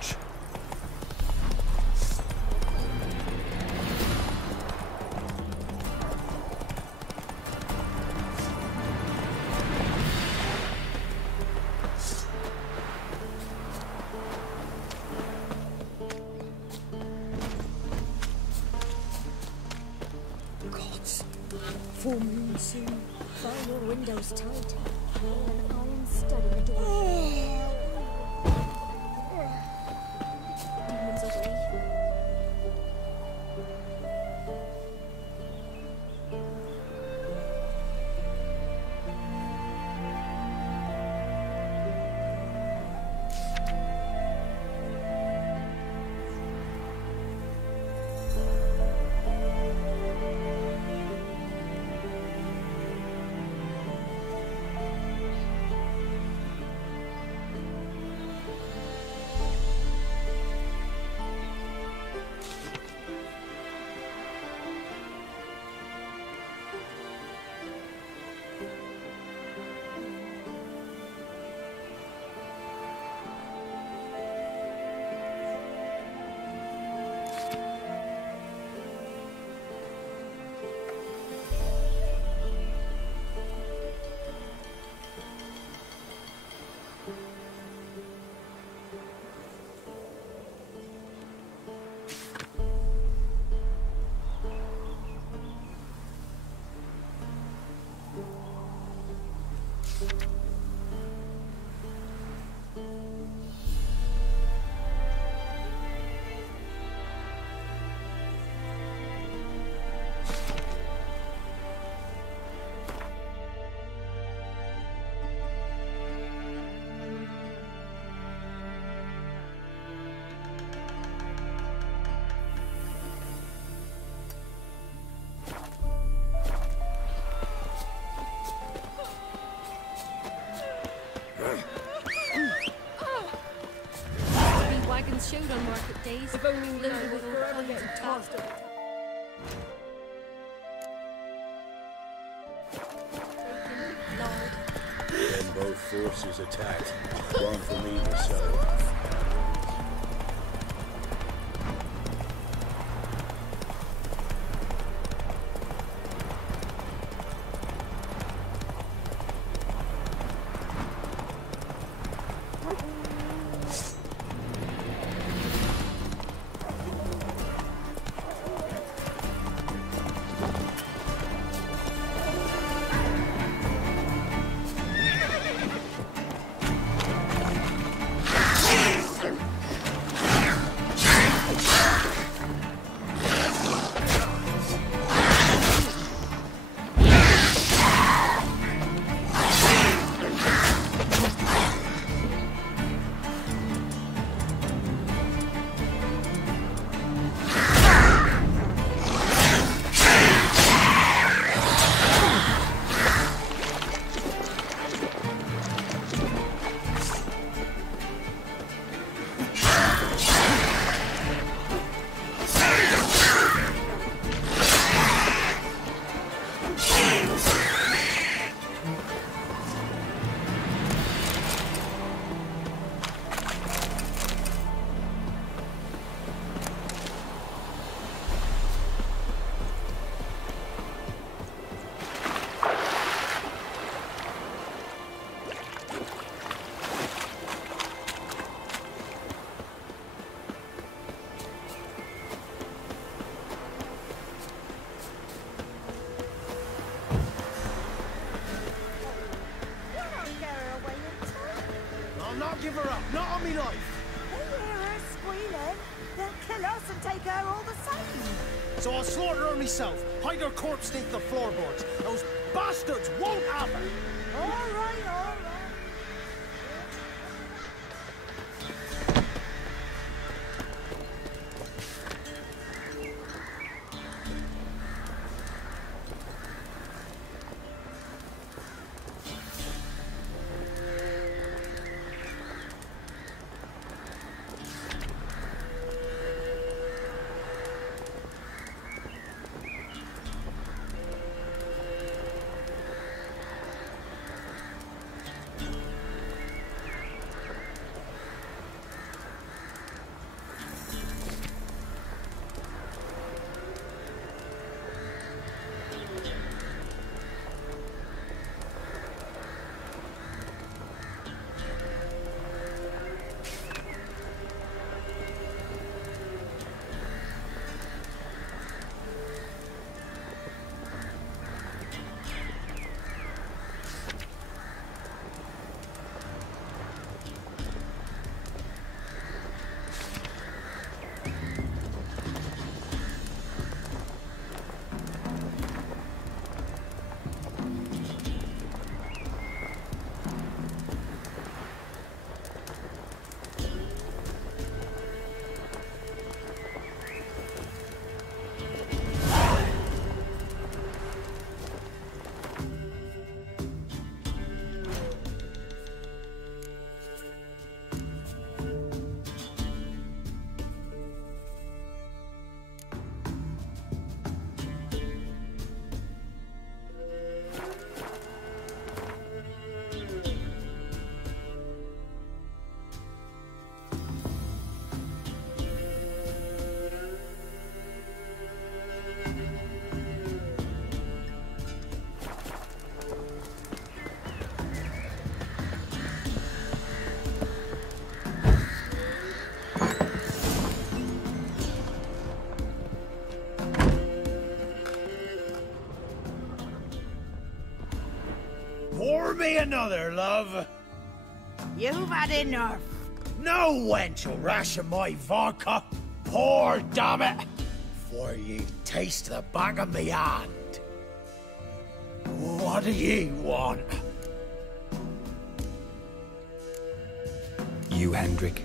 approach. Gods, full moon soon. File your windows tight. An iron stud in the door. Demons away. Wagons showed on market days. If only loaded with all kinds of tossed Then both forces attacked, one from either side. Give her up, not on me life. They hear her squealing. They'll kill us and take her all the same. So I'll slaughter her myself, hide her corpse beneath the floorboards. Those bastards won't have her. All right, all right. me another, love. You've had enough. No wench will ration my vodka. Pour, damn it. For ye taste the back of me hand. What do ye want? You, Hendrik?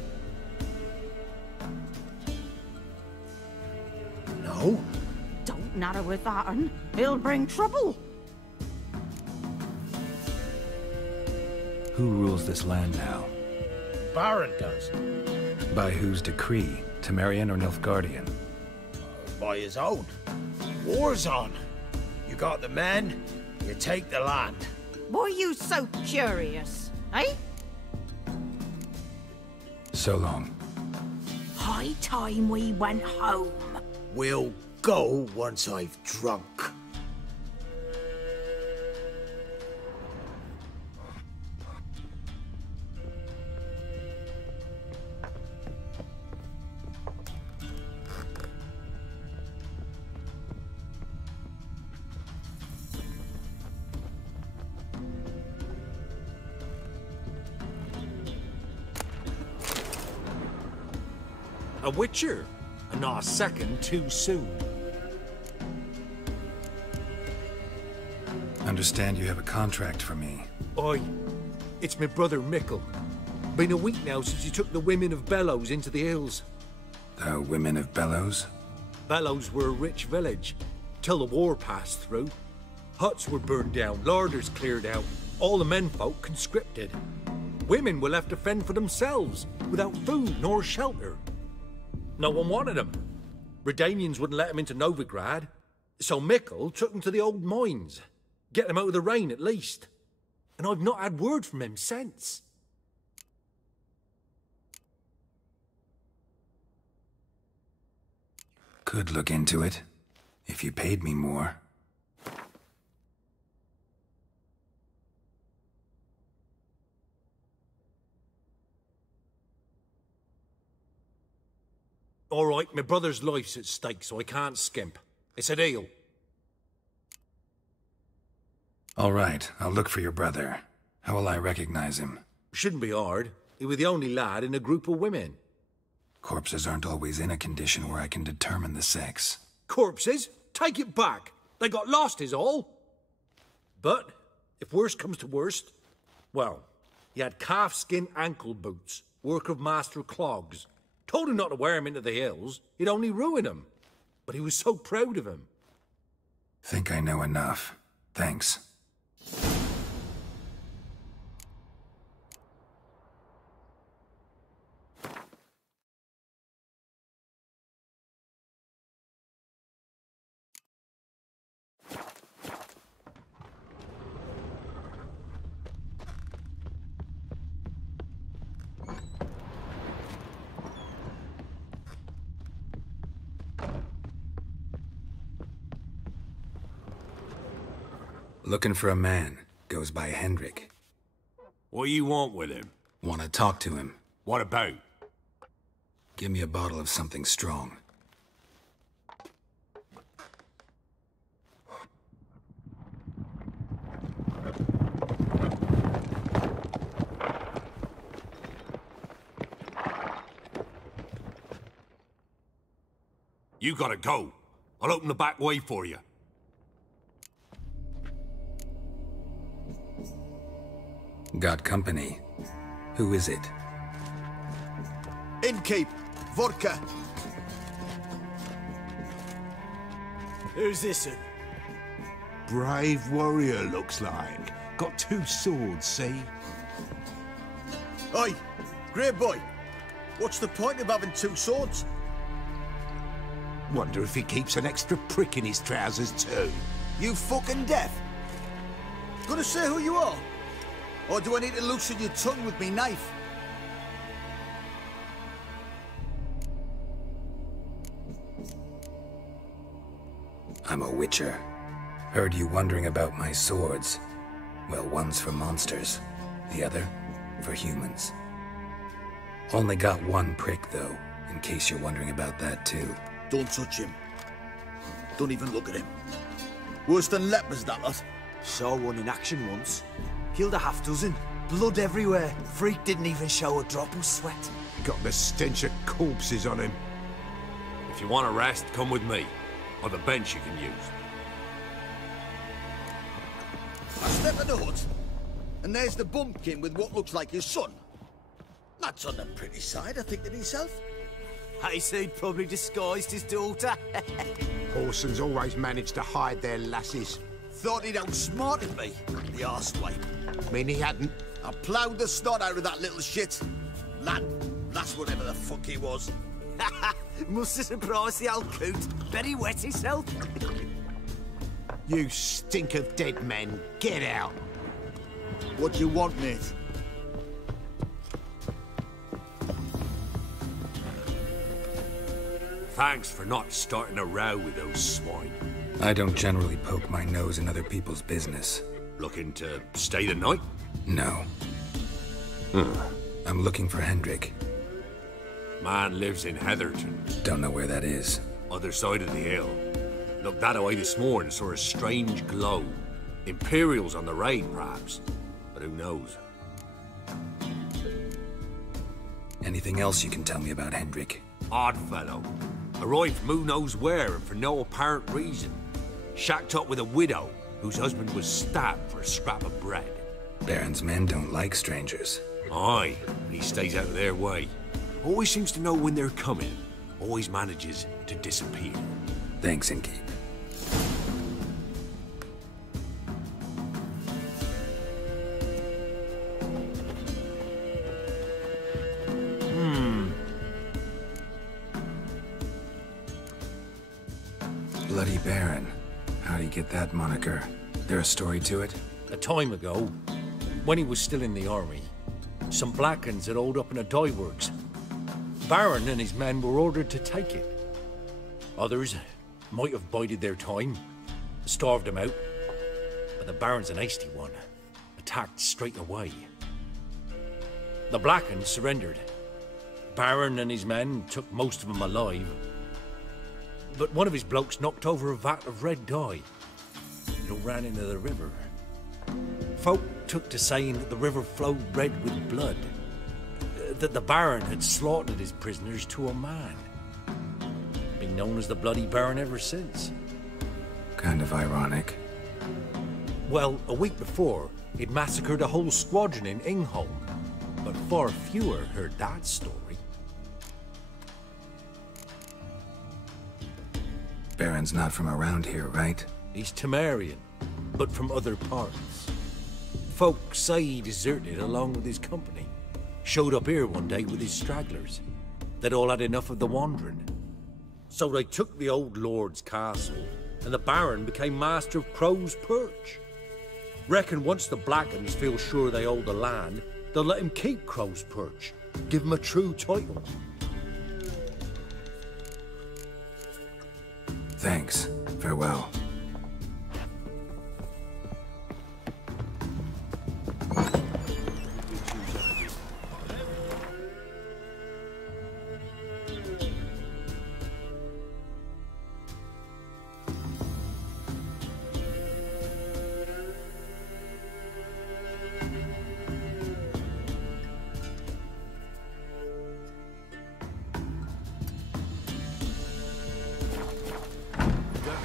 No. Don't natter with that un. He'll bring trouble. Who rules this land now? Baron does. By whose decree? Temerian or Nilfgaardian? By his own. War's on. You got the men, you take the land. Why you so curious, eh? So long. High time we went home. We'll go once I've drunk. A witcher, and not a second too soon. Understand you have a contract for me. Oi, it's my brother Mickle. Been a week now since he took the women of Bellows into the hills. The women of Bellows? Bellows were a rich village, till the war passed through. Huts were burned down, larders cleared out, all the menfolk conscripted. Women were left to fend for themselves, without food nor shelter. No one wanted them. Redanians wouldn't let them into Novigrad, so Mickle took them to the old mines. Get them out of the rain, at least. And I've not had word from him since. Could look into it, if you paid me more. All right, my brother's life's at stake, so I can't skimp. It's a deal. All right, I'll look for your brother. How will I recognize him? Shouldn't be hard. He was the only lad in a group of women. Corpses aren't always in a condition where I can determine the sex. Corpses? Take it back. They got lost is all. But, if worst comes to worst, well, he had calf-skin ankle boots, work of Master Clogs. Told him not to wear him into the hills. He'd only ruin him. But he was so proud of him. Think I know enough. Thanks. Looking for a man. Goes by Hendrik. What do you want with him? Want to talk to him. What about? Give me a bottle of something strong. You gotta go. I'll open the back way for you. Got company. Who is it? Innkeep, vodka. Who's this? Brave warrior, looks like. Got 2 swords, see? Oi, grey boy. What's the point of having 2 swords? Wonder if he keeps an extra prick in his trousers too. You fucking deaf? Gonna say who you are? Or do I need to loosen your tongue with me knife? I'm a witcher. Heard you wondering about my swords. Well, one's for monsters, the other for humans. Only got 1 prick, though, in case you're wondering about that, too. Don't touch him. Don't even look at him. Worse than lepers, that lot. Saw one in action once. Killed a half dozen. Blood everywhere. Freak didn't even show a drop of sweat. Got the stench of corpses on him. If you want a rest, come with me. Or the bench you can use. I step in the hut, and there's the bumpkin with what looks like his son. That's on the pretty side, I think to myself. I say he'd probably disguised his daughter. Horsons always manage to hide their lasses. Thought he'd outsmarted me, the arsewipe. Mean he hadn't? I ploughed the snot out of that little shit. Lad, that's whatever the fuck he was. Must have surprised the old coot. Bet he wet himself. You stink of dead men. Get out. What do you want, mate? Thanks for not starting a row with those swine. I don't generally poke my nose in other people's business. Looking to stay the night? No. I'm looking for Hendrik. Man lives in Heatherton. Don't know where that is. Other side of the hill. Looked that away this morning, saw a strange glow. Imperials on the raid, perhaps. But who knows? Anything else you can tell me about Hendrik? Odd fellow. Arrived from who knows where and for no apparent reason. Shacked up with a widow whose husband was stabbed for a scrap of bread. Baron's men don't like strangers. Aye, he stays out of their way. Always seems to know when they're coming. Always manages to disappear. Thanks, Inky. Bloody Baron. How'd he get that moniker? There a story to it? A time ago, when he was still in the army, some Blackens had holed up in a dye works. Baron and his men were ordered to take it. Others might have bided their time, starved him out, but the Baron's an hasty one, attacked straight away. The Blackens surrendered. Baron and his men took most of them alive, but one of his blokes knocked over a vat of red dye. It all ran into the river. Folk took to saying that the river flowed red with blood, that the Baron had slaughtered his prisoners to a man. Been known as the Bloody Baron ever since. Kind of ironic. Well, a week before, he'd massacred a whole squadron in Ingholm, but far fewer heard that story. Baron's not from around here, right? He's Temerian, but from other parts. Folk say he deserted along with his company. Showed up here one day with his stragglers. They'd all had enough of the wandering. So they took the old lord's castle, and the Baron became master of Crow's Perch. Reckon once the Blackens feel sure they hold the land, they'll let him keep Crow's Perch, give him a true title. Thanks. Farewell.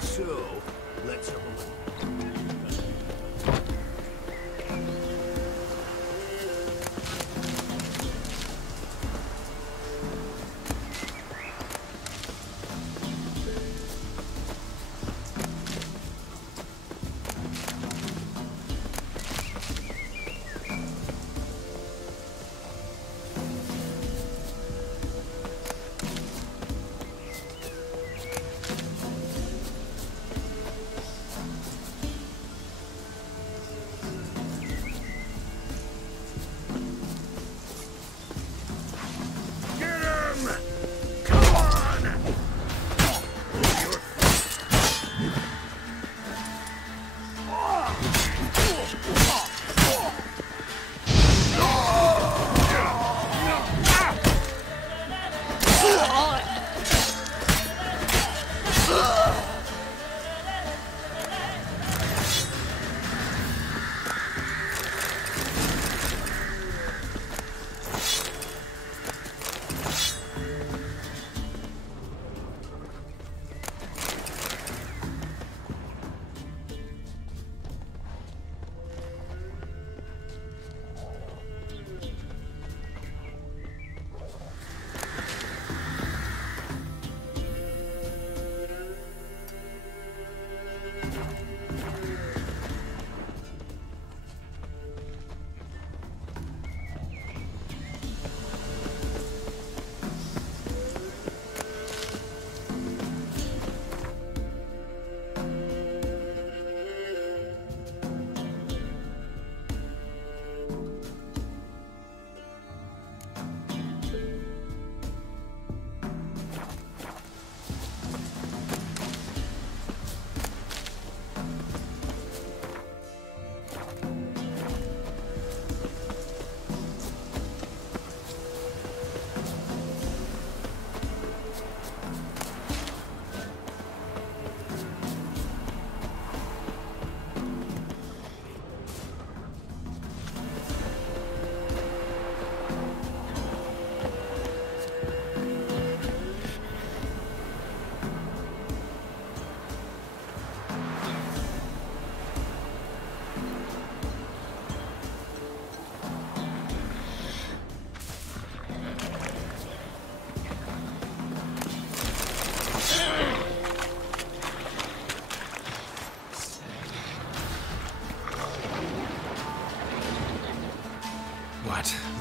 So, let's have a look.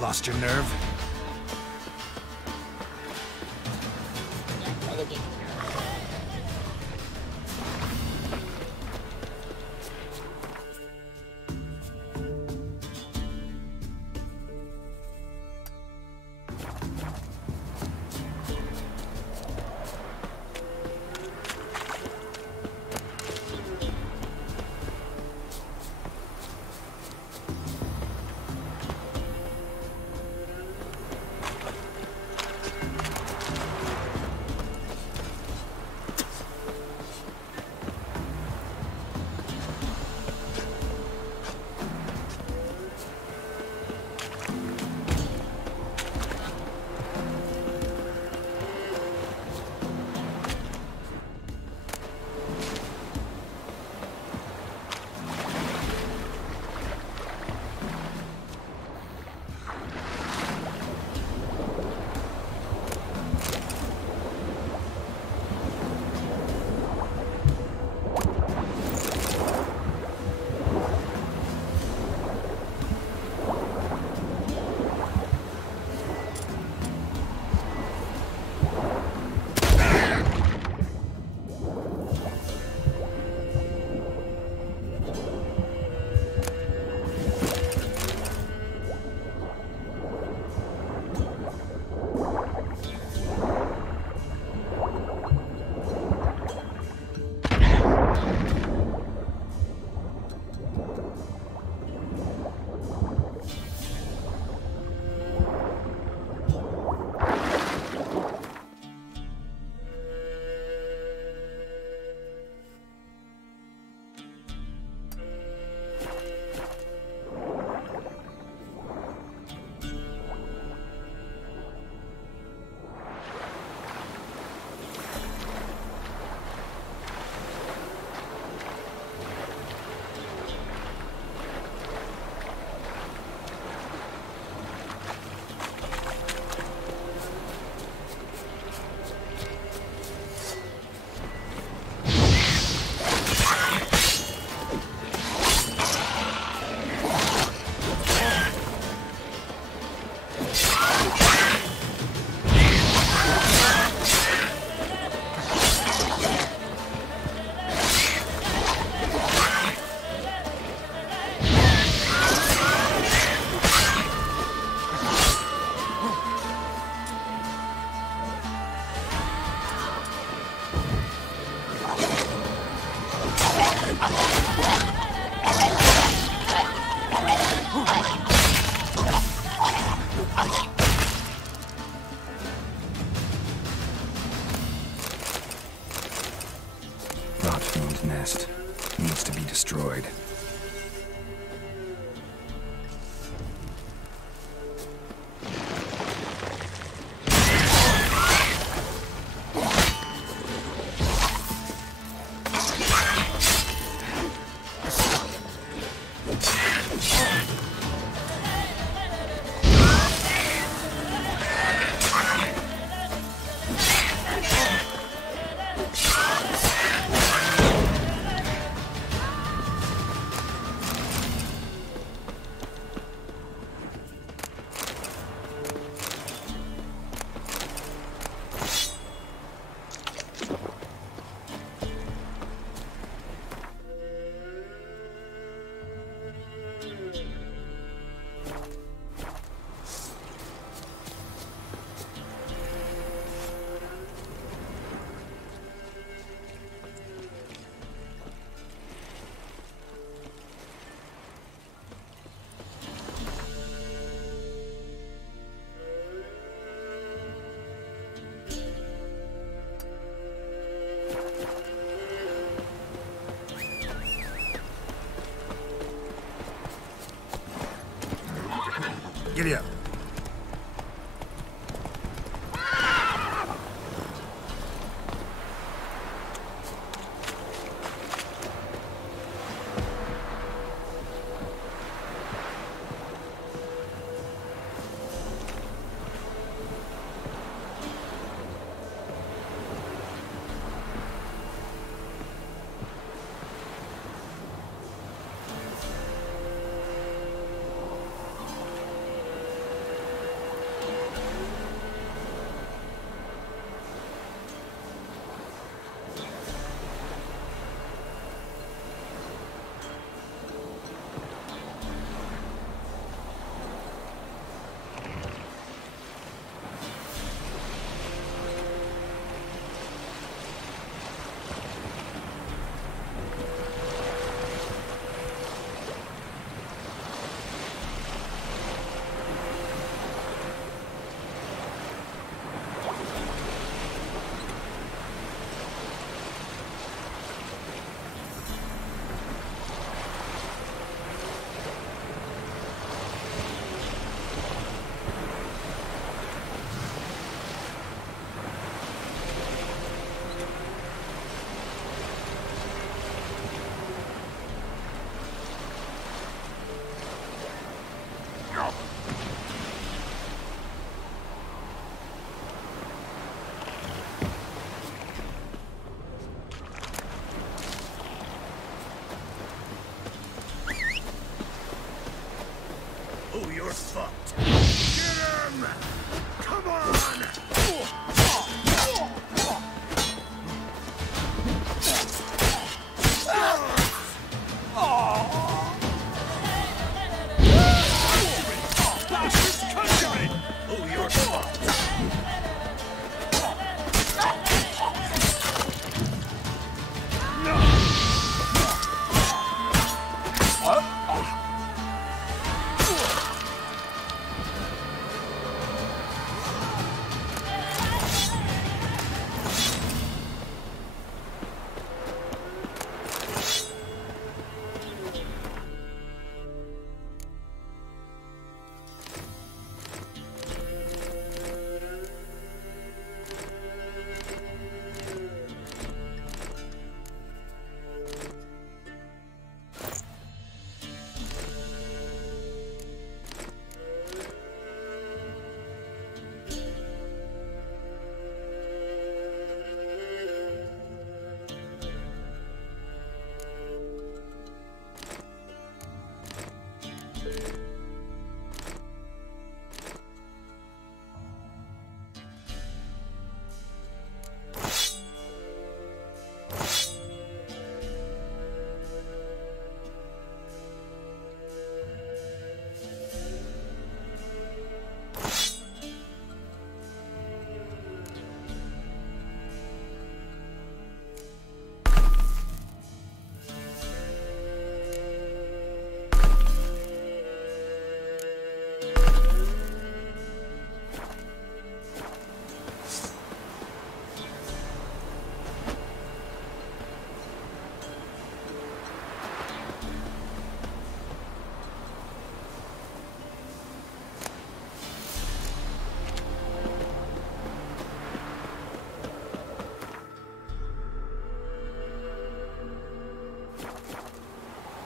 Lost your nerve? nest needs to be destroyed. Giddy up.